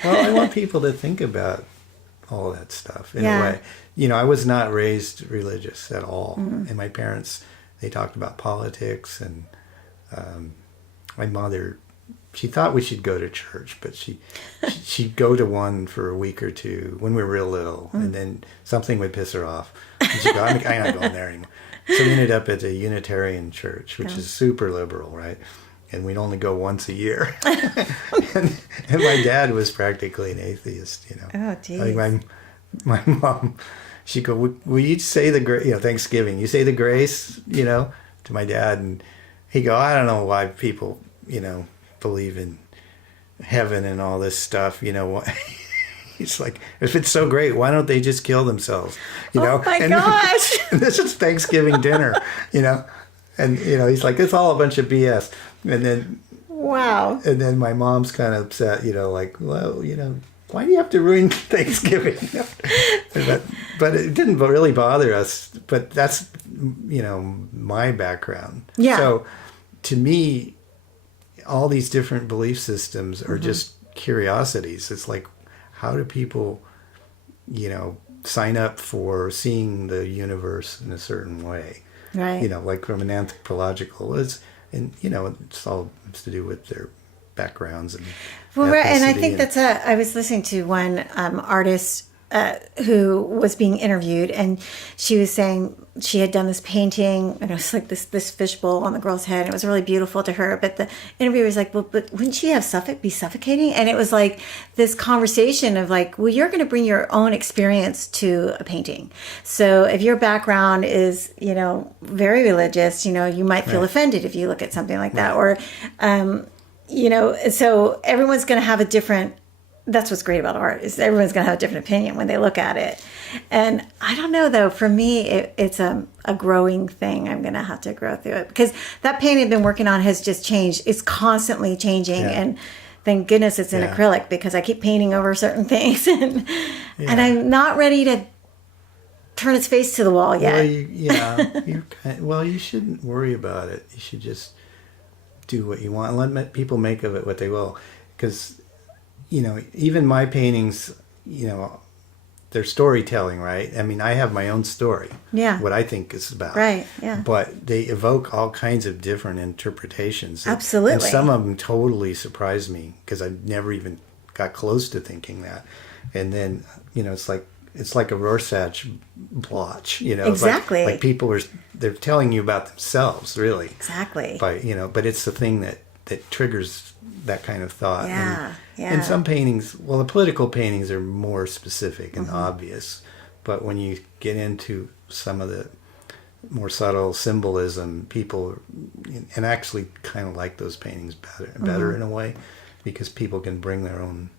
Well, I want people to think about all that stuff in a way. I was not raised religious at all, and my parents, they talked about politics, and my mother, she thought we should go to church, but she'd go to one for a week or two when we were real little, and then something would piss her off. And she'd go, I'm not going there anymore. So we ended up at a Unitarian church, which is super liberal, right? And we'd only go once a year. and my dad was practically an atheist, Oh, geez. Like my mom, she'd go, will you say the grace, Thanksgiving, you say the grace, to my dad, and he'd go, I don't know why people, believe in heaven and all this stuff, He's like, if it's so great, why don't they just kill themselves? Oh my gosh! And this is Thanksgiving dinner, and he's like, it's all a bunch of BS. And then, wow. And then my mom's kind of upset, like, well, why do you have to ruin Thanksgiving? but it didn't really bother us. But that's, my background. Yeah. So, to me, all these different belief systems are just curiosities. It's like, how do people, sign up for seeing the universe in a certain way? Right. Like from an anthropological, it's all has to do with their backgrounds and right. And I think ethnicity I was listening to one artist who was being interviewed, and she was saying she had done this painting, and it was like this fishbowl on the girl's head, and it was really beautiful to her. But the interviewer was like, well, but wouldn't she be suffocating? And it was like this conversation of like, well, you're going to bring your own experience to a painting. So if your background is, very religious, you might feel offended if you look at something like that. Or, so everyone's going to have a different. That's what's great about art, is everyone's going to have a different opinion when they look at it. And I don't know, though, for me, it's a growing thing. I'm going to have to grow through it, because that painting I've been working on has just changed. It's constantly changing. Yeah. And thank goodness it's in acrylic, because I keep painting over certain things. And I'm not ready to turn its face to the wall yet. Well, you shouldn't worry about it. You should just do what you want and let people make of it what they will. Because even my paintings, they're storytelling, right? I mean, I have my own story. Yeah. What I think it's about. Right, yeah. But they evoke all kinds of different interpretations. Absolutely. And some of them totally surprised me, because I never even got close to thinking that. And then, it's like a Rorschach blotch, Exactly. Like people they're telling you about themselves, really. Exactly. But it's the thing that triggers that kind of thought. Yeah. And some paintings, the political paintings are more specific and obvious. But when you get into some of the more subtle symbolism, people and actually kind of like those paintings better in a way, because people can bring their own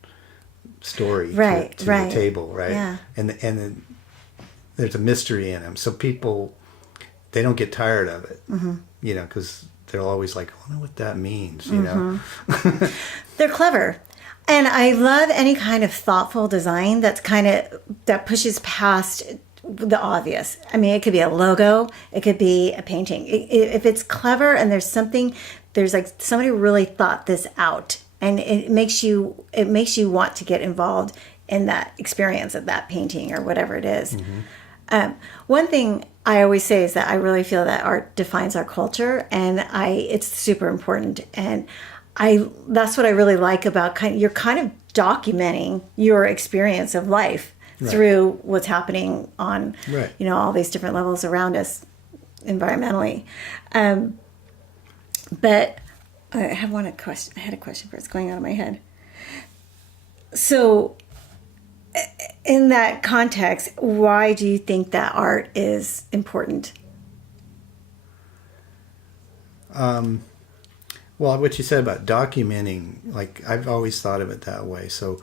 story to the table, right? Yeah. And there's a mystery in them, so people, they don't get tired of it, because they're always like, I wonder what that means, They're clever. And I love any kind of thoughtful design that pushes past the obvious. I mean, it could be a logo, it could be a painting. If it's clever and there's like somebody really thought this out, and it makes you want to get involved in that experience of that painting or whatever it is. One thing I always say is that I really feel that art defines our culture, and it's super important. And that's what I really like about you're kind of documenting your experience of life through what's happening on, all these different levels around us environmentally. But I had a question for it's going out of my head. So in that context, why do you think that art is important? Well, what you said about documenting, like, I've always thought of it that way. So,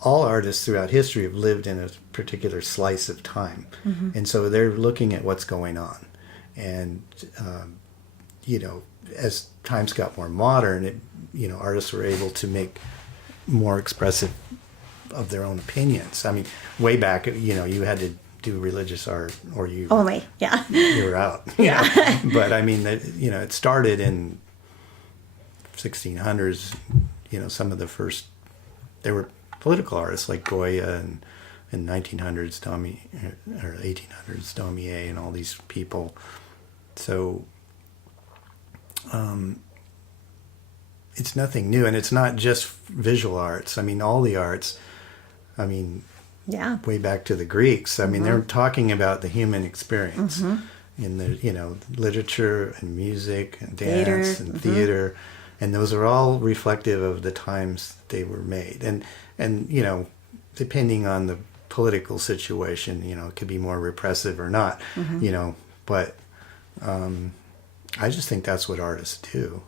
all artists throughout history have lived in a particular slice of time. And so they're looking at what's going on. And, as times got more modern, artists were able to make more expressive of their own opinions. I mean, way back, you had to do religious art, or you were out. Yeah. But I mean, it started in 1600s. Some of the first, there were political artists like Goya, and in 1900s or 1800s Daumier, and all these people. So it's nothing new, and it's not just visual arts. I mean, all the arts. I mean, way back to the Greeks. I mean, they're talking about the human experience in the literature and music and dance and theater, and those are all reflective of the times they were made. And depending on the political situation, it could be more repressive or not. But I just think that's what artists do.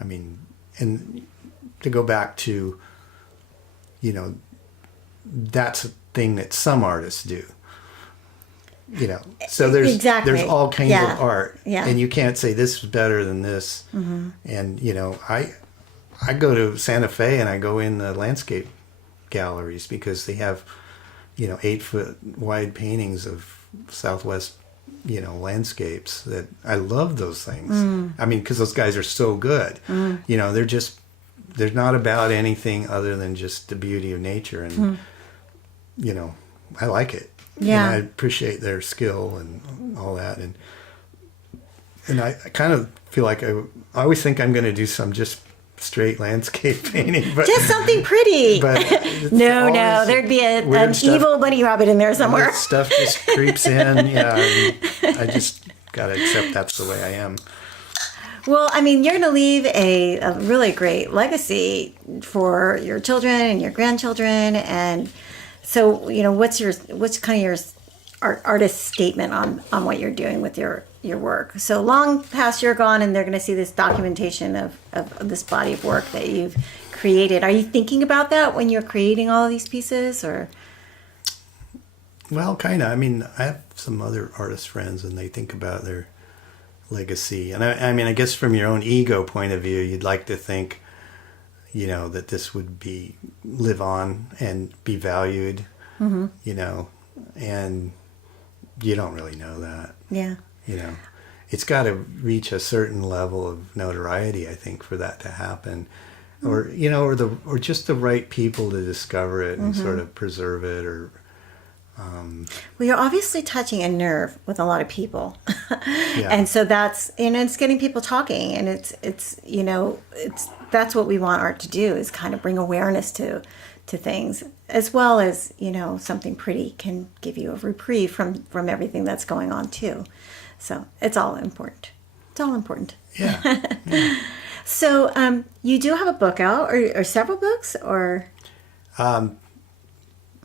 I mean, and to go back to, that's a thing that some artists do. So there's all kinds of art, and you can't say this is better than this. And I go to Santa Fe and I go in the landscape galleries, because they have 8-foot wide paintings of Southwest landscapes that I love those things. I mean, because those guys are so good. They're not about anything other than just the beauty of nature. And, I like it. Yeah. And I appreciate their skill and all that. And I kind of feel like I always think I'm going to do some just straight landscape painting, but just something pretty. But no, there'd be an evil bunny rabbit in there somewhere. Weird stuff just creeps in. Yeah, I just gotta accept that's the way I am. Well, I mean, you're going to leave a really great legacy for your children and your grandchildren, and so what's kind of your artist statement on what you're doing with your work? So long past you're gone, and they're going to see this documentation of this body of work that you've created. Are you thinking about that when you're creating all of these pieces, or? Well, kind of. I mean, I have some other artist friends, and they think about their legacy. And I mean, I guess from your own ego point of view, you'd like to think, that this would live on and be valued, and you don't really know that. Yeah. It's got to reach a certain level of notoriety, I think, for that to happen, or or just the right people to discover it and sort of preserve it, or. Well, you're obviously touching a nerve with a lot of people, Yeah. and so that's it's getting people talking, and it's that's what we want art to do, is kind of bring awareness to things, as well as something pretty can give you a reprieve from everything that's going on too. So it's all important. It's all important. Yeah. Yeah. So you do have a book out, or several books, or?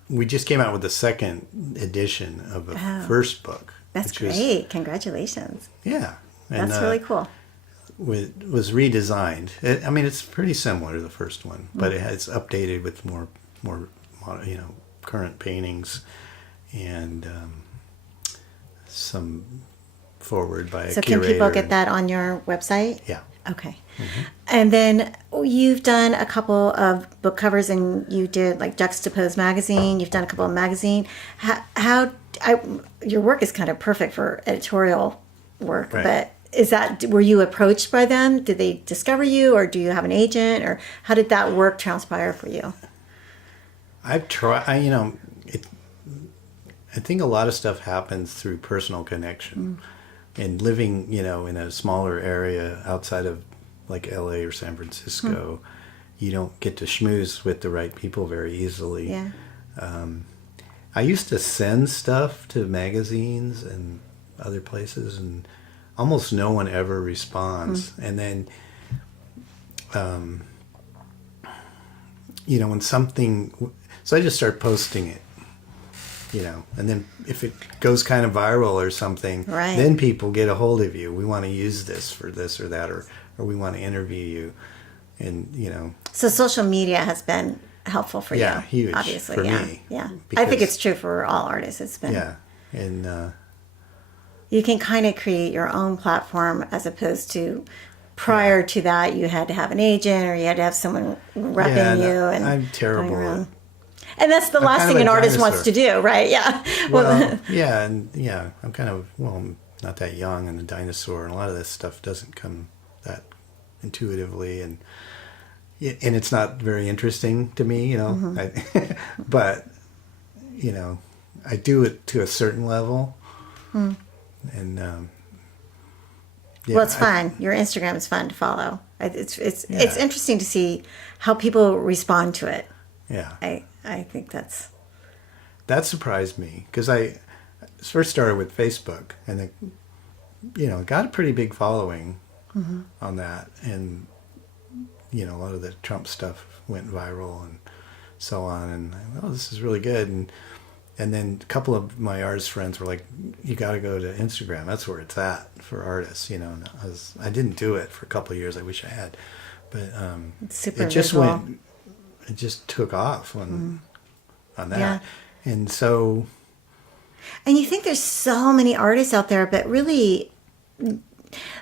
We just came out with the second edition of a first book. That's great. Congratulations. Yeah. And, that's really cool. Was redesigned. It's pretty similar to the first one, but it's updated with more current paintings and some forward by a curator. So can people get that on your website? Yeah. Okay. And then you've done a couple of book covers, and you did like Juxtapose magazine. You've done a couple of magazine. Your work is kind of perfect for editorial work, right. But were you approached by them? Did they discover you, or do you have an agent, or how did that work transpire for you? I've tried, I think a lot of stuff happens through personal connection. And living, in a smaller area outside of like LA or San Francisco, you don't get to schmooze with the right people very easily. Yeah. I used to send stuff to magazines and other places, and almost no one ever responds. And then, when something, so I just start posting it. And then if it goes kind of viral or something, right. Then people get a hold of you. We want to use this for this or that, or we want to interview you. And, So social media has been helpful for you. Yeah, huge. Obviously, for yeah. me. Yeah. Because, I think it's true for all artists. It's been. Yeah. And you can kind of create your own platform, as opposed to prior to that, you had to have an agent, or you had to have someone repping you. And I'm terrible at. And that's the last thing an artist wants to do, right? Yeah. Well, yeah, and I'm kind of, not that young, and a dinosaur, and a lot of this stuff doesn't come that intuitively, and it's not very interesting to me, but, I do it to a certain level, and, well, it's fun. Your Instagram is fun to follow. It's interesting to see how people respond to it. Yeah. I think that surprised me, because I first started with Facebook, and it got a pretty big following on that, and a lot of the Trump stuff went viral and so on, and this is really good, and then a couple of my artist friends were like, you got to go to Instagram, that's where it's at for artists, and I didn't do it for a couple of years. I wish I had, but it's super it just visual. It just took off on that. Yeah. And so... And you think there's so many artists out there, but really,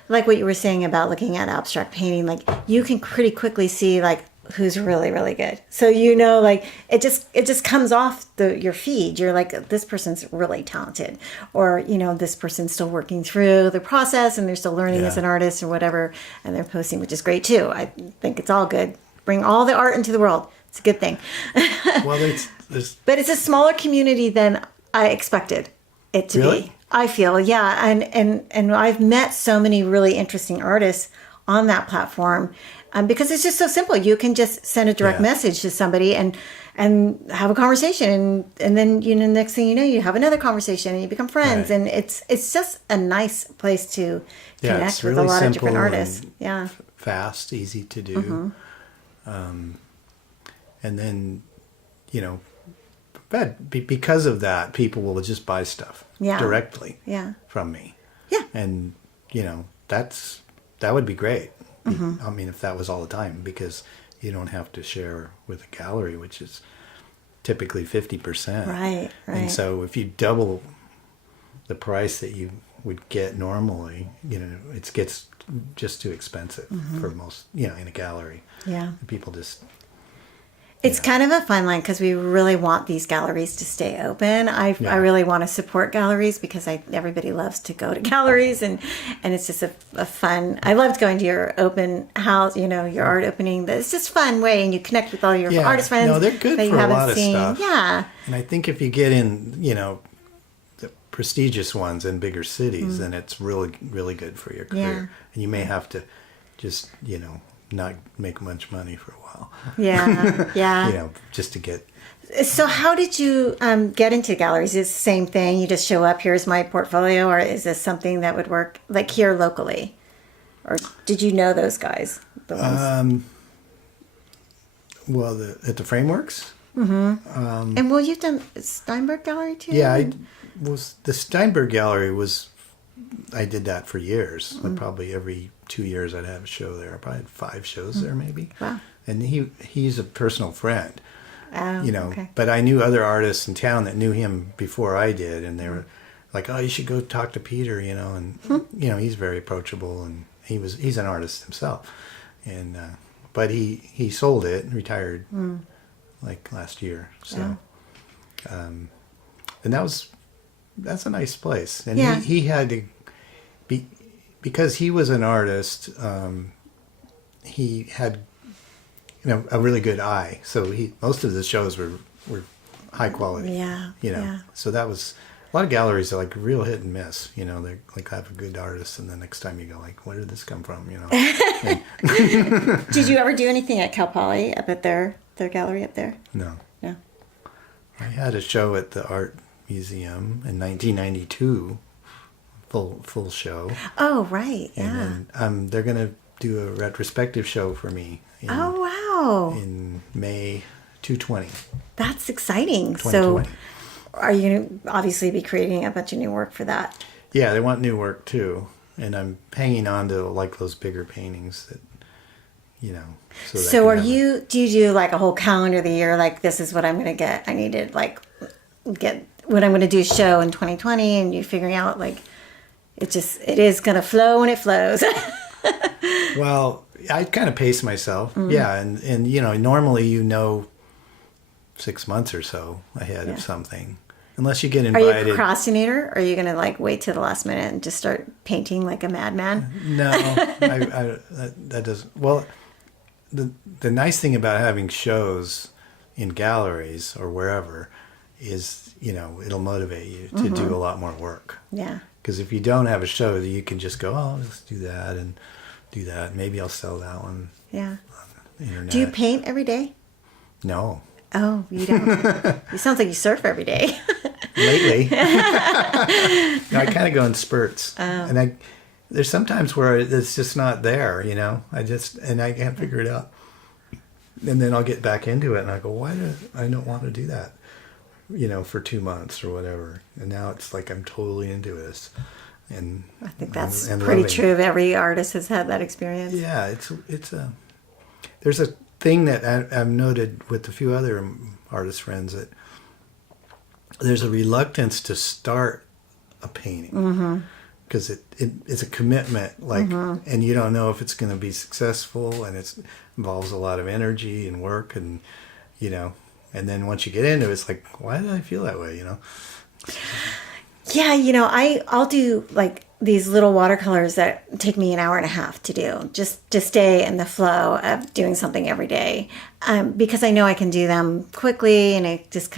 like what you were saying about looking at abstract painting, like you can pretty quickly see like who's really, really good. So, you know, like it just comes off your feed. You're like, this person's really talented, or, you know, this person's still working through the process and they're still learning as an artist or whatever. And they're posting, which is great too. I think it's all good. Bring all the art into the world. It's a good thing. Well, but it's a smaller community than I expected it to be. I feel, yeah. And I've met so many really interesting artists on that platform, because it's just so simple. You can just send a direct message to somebody and have a conversation, and then, you know, next thing you know, you have another conversation and you become friends, and it's just a nice place to connect with a lot of different artists. Yeah, fast, easy to do, and then, you know, but because of that, people will just buy stuff directly from me. Yeah, and you know, that would be great. I mean, if that was all the time, because you don't have to share with a gallery, which is typically 50%. Right. And so if you double the price that you would get normally, you know, it gets just too expensive for most, you know, in a gallery. Yeah. People just... It's kind of a fine line, because we really want these galleries to stay open. I really want to support galleries, because everybody loves to go to galleries, and it's just a fun... I loved going to your open house, you know, your art opening. It's just a fun way, and you connect with all your artist friends. No, they're good for a lot of seen. stuff. Yeah. And I think if you get in, you know, the prestigious ones in bigger cities, then it's really, really good for your career. Yeah. And you may have to just, you know, not make much money for a while. Yeah, yeah. You know, just to get... So how did you get into galleries? Is it the same thing? You just show up, here's my portfolio, or is this something that would work like here locally? Or did you know those guys? The ones? Well, at the Frameworks. And well, you've done Steinberg Gallery too? Yeah, the Steinberg Gallery was... I did that for years. Like probably every 2 years I'd have a show there. I probably had 5 shows there maybe. Wow. And he's a personal friend. You know, but I knew other artists in town that knew him before I did, and they were like, "Oh, you should go talk to Peter," you know, and you know, he's very approachable, and he's an artist himself. And but he sold it and retired like last year. So and that's a nice place. And he had to be, because he was an artist, he had, you know, a really good eye. So most of the shows were high quality. Yeah. You know. Yeah. So that was, a lot of galleries are like real hit and miss. You know, they like have a good artist, and the next time you go like, where did this come from? You know. Did you ever do anything at Cal Poly up at their gallery up there? No. No. I had a show at the Art Museum in 1992, full show. Oh, right. Yeah. And they're going to do a retrospective show for me. In May 2020. That's exciting. So are you going to obviously be creating a bunch of new work for that? Yeah, they want new work too. And I'm hanging on to like those bigger paintings that, you know. So do you do like a whole calendar of the year? Like, this is what I'm going to get. I need to like get what I'm going to do show in 2020, and you figuring out like, it is going to flow when it flows. Well, I kind of pace myself. Yeah. And, you know, normally, you know, 6 months or so ahead of something, unless you get invited. Are you a procrastinator? Or are you going to like wait till the last minute and just start painting like a madman? No, that doesn't. Well, the nice thing about having shows in galleries or wherever is, you know, it'll motivate you to do a lot more work. Yeah. Because if you don't have a show, you can just go, oh, let's do that and do that. Maybe I'll sell that one. Yeah. On the internet. Do you paint every day? No. Oh, you don't? It sounds like you surf every day. Lately. No, I kind of go in spurts. Oh. And there's sometimes where it's just not there, you know. I can't figure it out. And then I'll get back into it, and I go, why do I don't want to do that? You know, for 2 months or whatever. And now it's like I'm totally into this. And I think that's pretty true of every artist has had that experience. Yeah, there's a thing that I've noted with a few other artist friends, that there's a reluctance to start a painting. because it's a commitment, like, and you don't know if it's going to be successful, and it involves a lot of energy and work, and and then once you get into it, it's like, why did I feel that way? Yeah, I'll do like these little watercolors that take me an hour and a half to do, just to stay in the flow of doing something every day, because I know I can do them quickly, and it just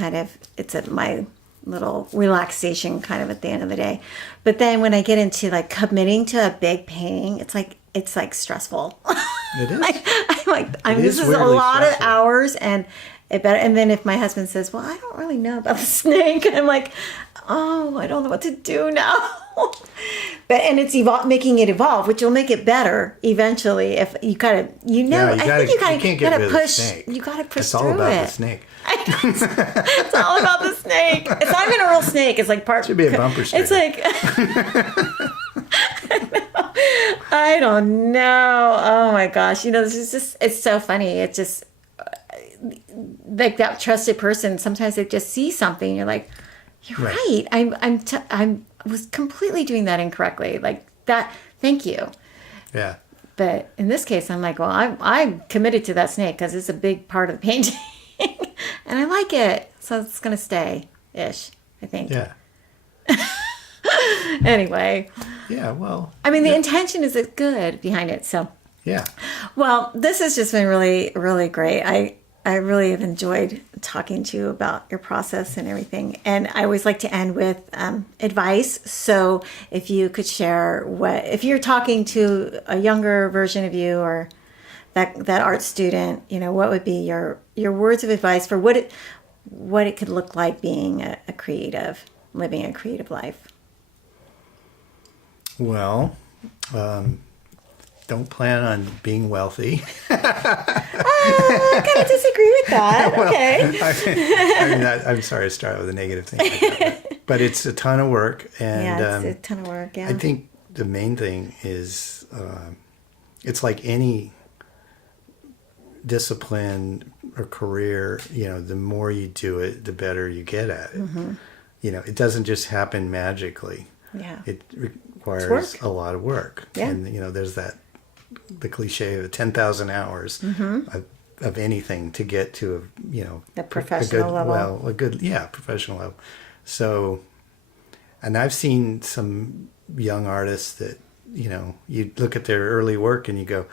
it's at my little relaxation kind of at the end of the day. But then when I get into like committing to a big painting, it's like stressful. It is. This is a lot of hours, and and then if my husband says, well, I don't really know about the snake, I'm like, oh, I don't know what to do now. And it's making it evolve, which will make it better eventually. If you kind of, you can't get rid of the snake. You got to push it's all through about it. The snake. It's all about the snake. It's not even a real snake. It's like should be a bumper sticker. It's like I don't know. Oh my gosh! This is just—it's so funny. It's just like that trusted person. Sometimes they just see something. And you're like, you're right. I was completely doing that incorrectly. Like that. Thank you. Yeah. But in this case, I'm like, well, I'm committed to that snake because it's a big part of the painting. And I like it, so it's gonna stay ish, I think. Yeah. Anyway. Yeah, well. I mean, the intention is good behind it, so. Yeah. Well, this has just been really, really great. I really have enjoyed talking to you about your process and everything. And I always like to end with advice. So if you could share if you're talking to a younger version of you or that art student, what would be your words of advice for what it could look like being a creative, living a creative life? Well, don't plan on being wealthy. I kind of disagree with that. Well, Okay. I'm sorry to start with a negative thing like that, but it's a ton of work. And yeah, it's a ton of work, yeah. I think the main thing is it's like any discipline or career, the more you do it, the better you get at it. Mm-hmm. It doesn't just happen magically. Yeah. It requires a lot of work. Yeah. And, there's the cliche of 10,000 hours of anything to get to the professional level. Well, professional level. So, and I've seen some young artists that, you look at their early work and you go,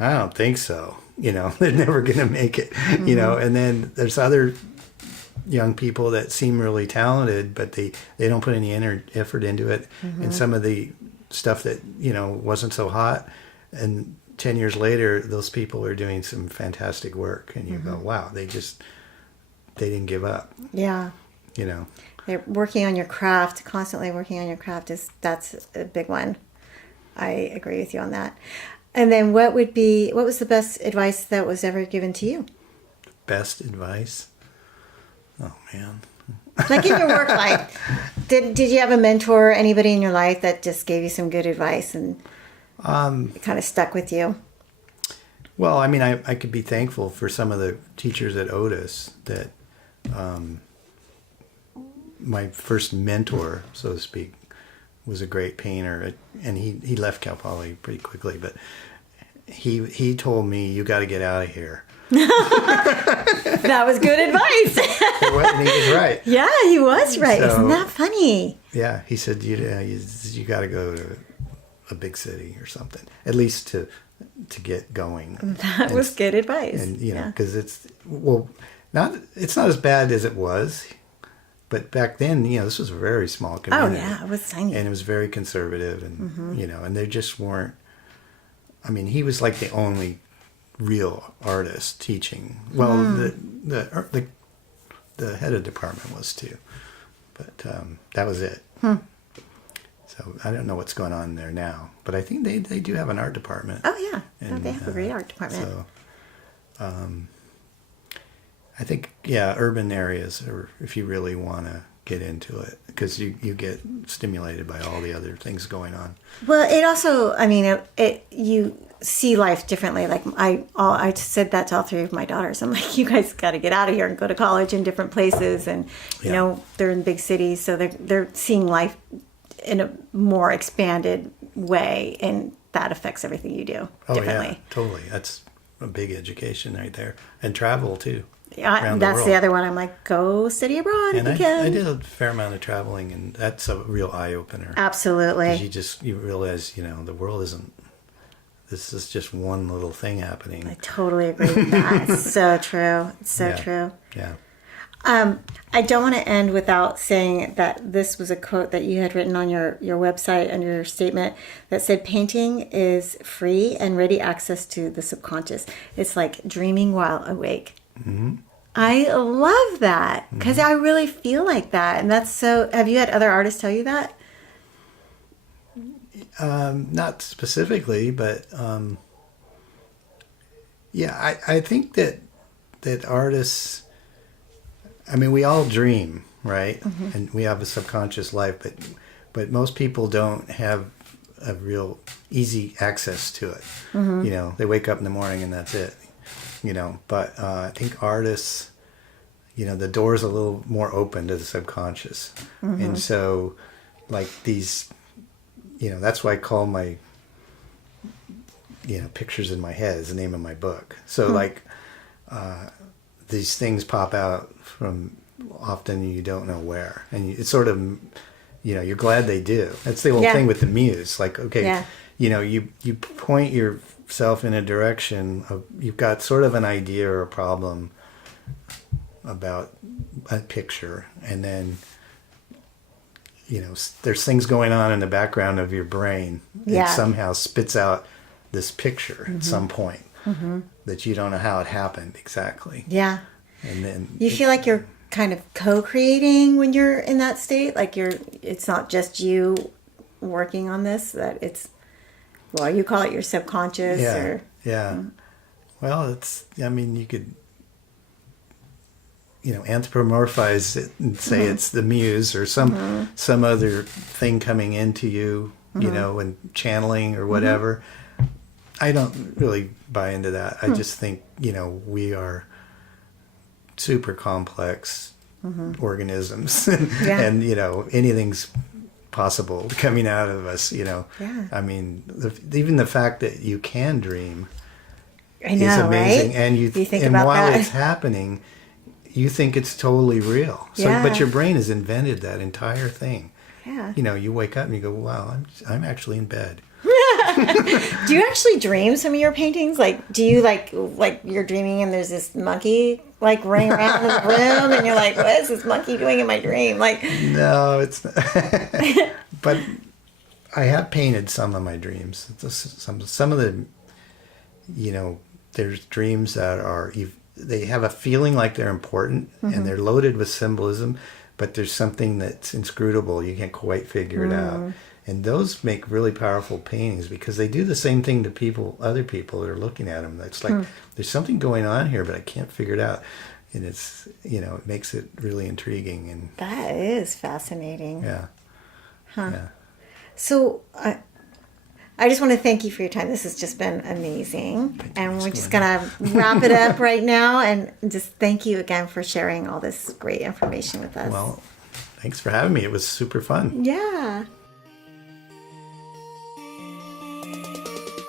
I don't think so. They're never going to make it, and then there's other young people that seem really talented, but they don't put any effort into it. Mm-hmm. And some of the stuff that, wasn't so hot, and 10 years later, those people are doing some fantastic work. And you go, wow, they didn't give up. Yeah. They're working on your craft, constantly working on your craft that's a big one. I agree with you on that. And then what was the best advice that was ever given to you? Best advice? Oh, man. Like in your work life. Did you have a mentor, anybody in your life that just gave you some good advice and it kind of stuck with you? Well, I mean, I could be thankful for some of the teachers at Otis that my first mentor, so to speak, was a great painter, and he left Cal Poly pretty quickly, but he told me, you got to get out of here. That was good advice. And he was right. Yeah, he was right. So, isn't that funny? Yeah, he said, you got to go to a big city or something, at least to get going. That was good advice. And because it's not as bad as it was. But back then, this was a very small community. Oh, yeah, it was tiny. And it was very conservative, and, and they just weren't, I mean, he was like the only real artist teaching. Well, the head of department was too. But that was it. So I don't know what's going on there now. But I think they do have an art department. Oh, yeah. They have a great art department. So, I think, urban areas, or if you really want to get into it, because you get stimulated by all the other things going on. Well, it also, I mean, you see life differently. Like I said that to all three of my daughters. I'm like, you guys got to get out of here and go to college in different places, and they're in big cities, so they're seeing life in a more expanded way, and that affects everything you do differently. Yeah, totally. That's a big education right there. And travel too. Yeah, that's the other one. I'm like, go study abroad if you can. I did a fair amount of traveling, and that's a real eye-opener. Absolutely. Because you realize, the world isn't, this is just one little thing happening. I totally agree with that. It's so true. It's so true. Yeah. I don't want to end without saying that this was a quote that you had written on your website and your statement that said, painting is free and ready access to the subconscious. It's like dreaming while awake. Mm-hmm. I love that because I really feel like that. And that's so, have you had other artists tell you that? Not specifically, but I think that artists, we all dream, right? Mm-hmm. And we have a subconscious life, but most people don't have a real easy access to it. Mm-hmm. They wake up in the morning and that's it. But I think artists, the door's a little more open to the subconscious. Mm-hmm. And so, like these, that's why I call my, pictures in my head is the name of my book. So these things pop out from often you don't know where. And it's sort of, you're glad they do. That's the whole thing with the muse. Like, okay, you point yourself in a direction of, you've got sort of an idea or a problem about a picture, and then there's things going on in the background of your brain that somehow spits out this picture at some point that you don't know how it happened exactly. Yeah. And then you feel like you're kind of co-creating when you're in that state, like it's not just you working on this, that it's, you call it your subconscious. Well, it's, you could anthropomorphize it and say it's the muse or some other thing coming into you, and channeling or whatever. I don't really buy into that. I just think, we are super complex organisms and, anything's possible coming out of us, even the fact that you can dream is amazing. Right? And you think about while that. It's happening, you think it's totally real. So, but your brain has invented that entire thing. Yeah. You wake up and you go, wow, I'm actually in bed. Do you actually dream some of your paintings? Like, do you like you're dreaming and there's this monkey like running around in the room and you're like, what is this monkey doing in my dream? Like, no, it's not. But I have painted some of my dreams. Some of the, there's dreams that are, they have a feeling like they're important and they're loaded with symbolism, but there's something that's inscrutable. You can't quite figure it out. And those make really powerful paintings because they do the same thing to other people that are looking at them. It's like, there's something going on here, but I can't figure it out. And it's, it makes it really intriguing. And that is fascinating. Yeah. Huh. Yeah. So I just want to thank you for your time. This has just been amazing. And we're just going to wrap it up right now. And just thank you again for sharing all this great information with us. Well, thanks for having me. It was super fun. Yeah.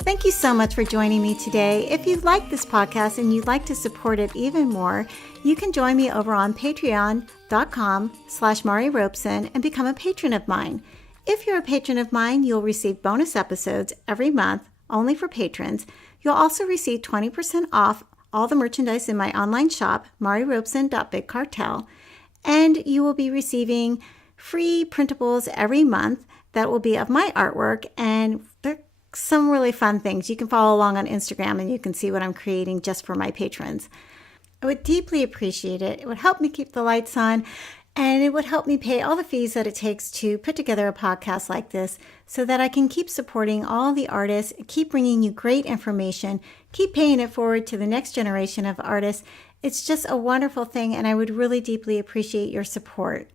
Thank you so much for joining me today. If you like this podcast and you'd like to support it even more, you can join me over on patreon.com/Mari Robeson and become a patron of mine. If you're a patron of mine, you'll receive bonus episodes every month, only for patrons. You'll also receive 20% off all the merchandise in my online shop, marirobeson.bigcartel, and you will be receiving free printables every month that will be of my artwork, and they're some really fun things. You can follow along on Instagram and you can see what I'm creating just for my patrons. I would deeply appreciate it. It would help me keep the lights on, and it would help me pay all the fees that it takes to put together a podcast like this so that I can keep supporting all the artists, keep bringing you great information, keep paying it forward to the next generation of artists. It's just a wonderful thing, and I would really deeply appreciate your support.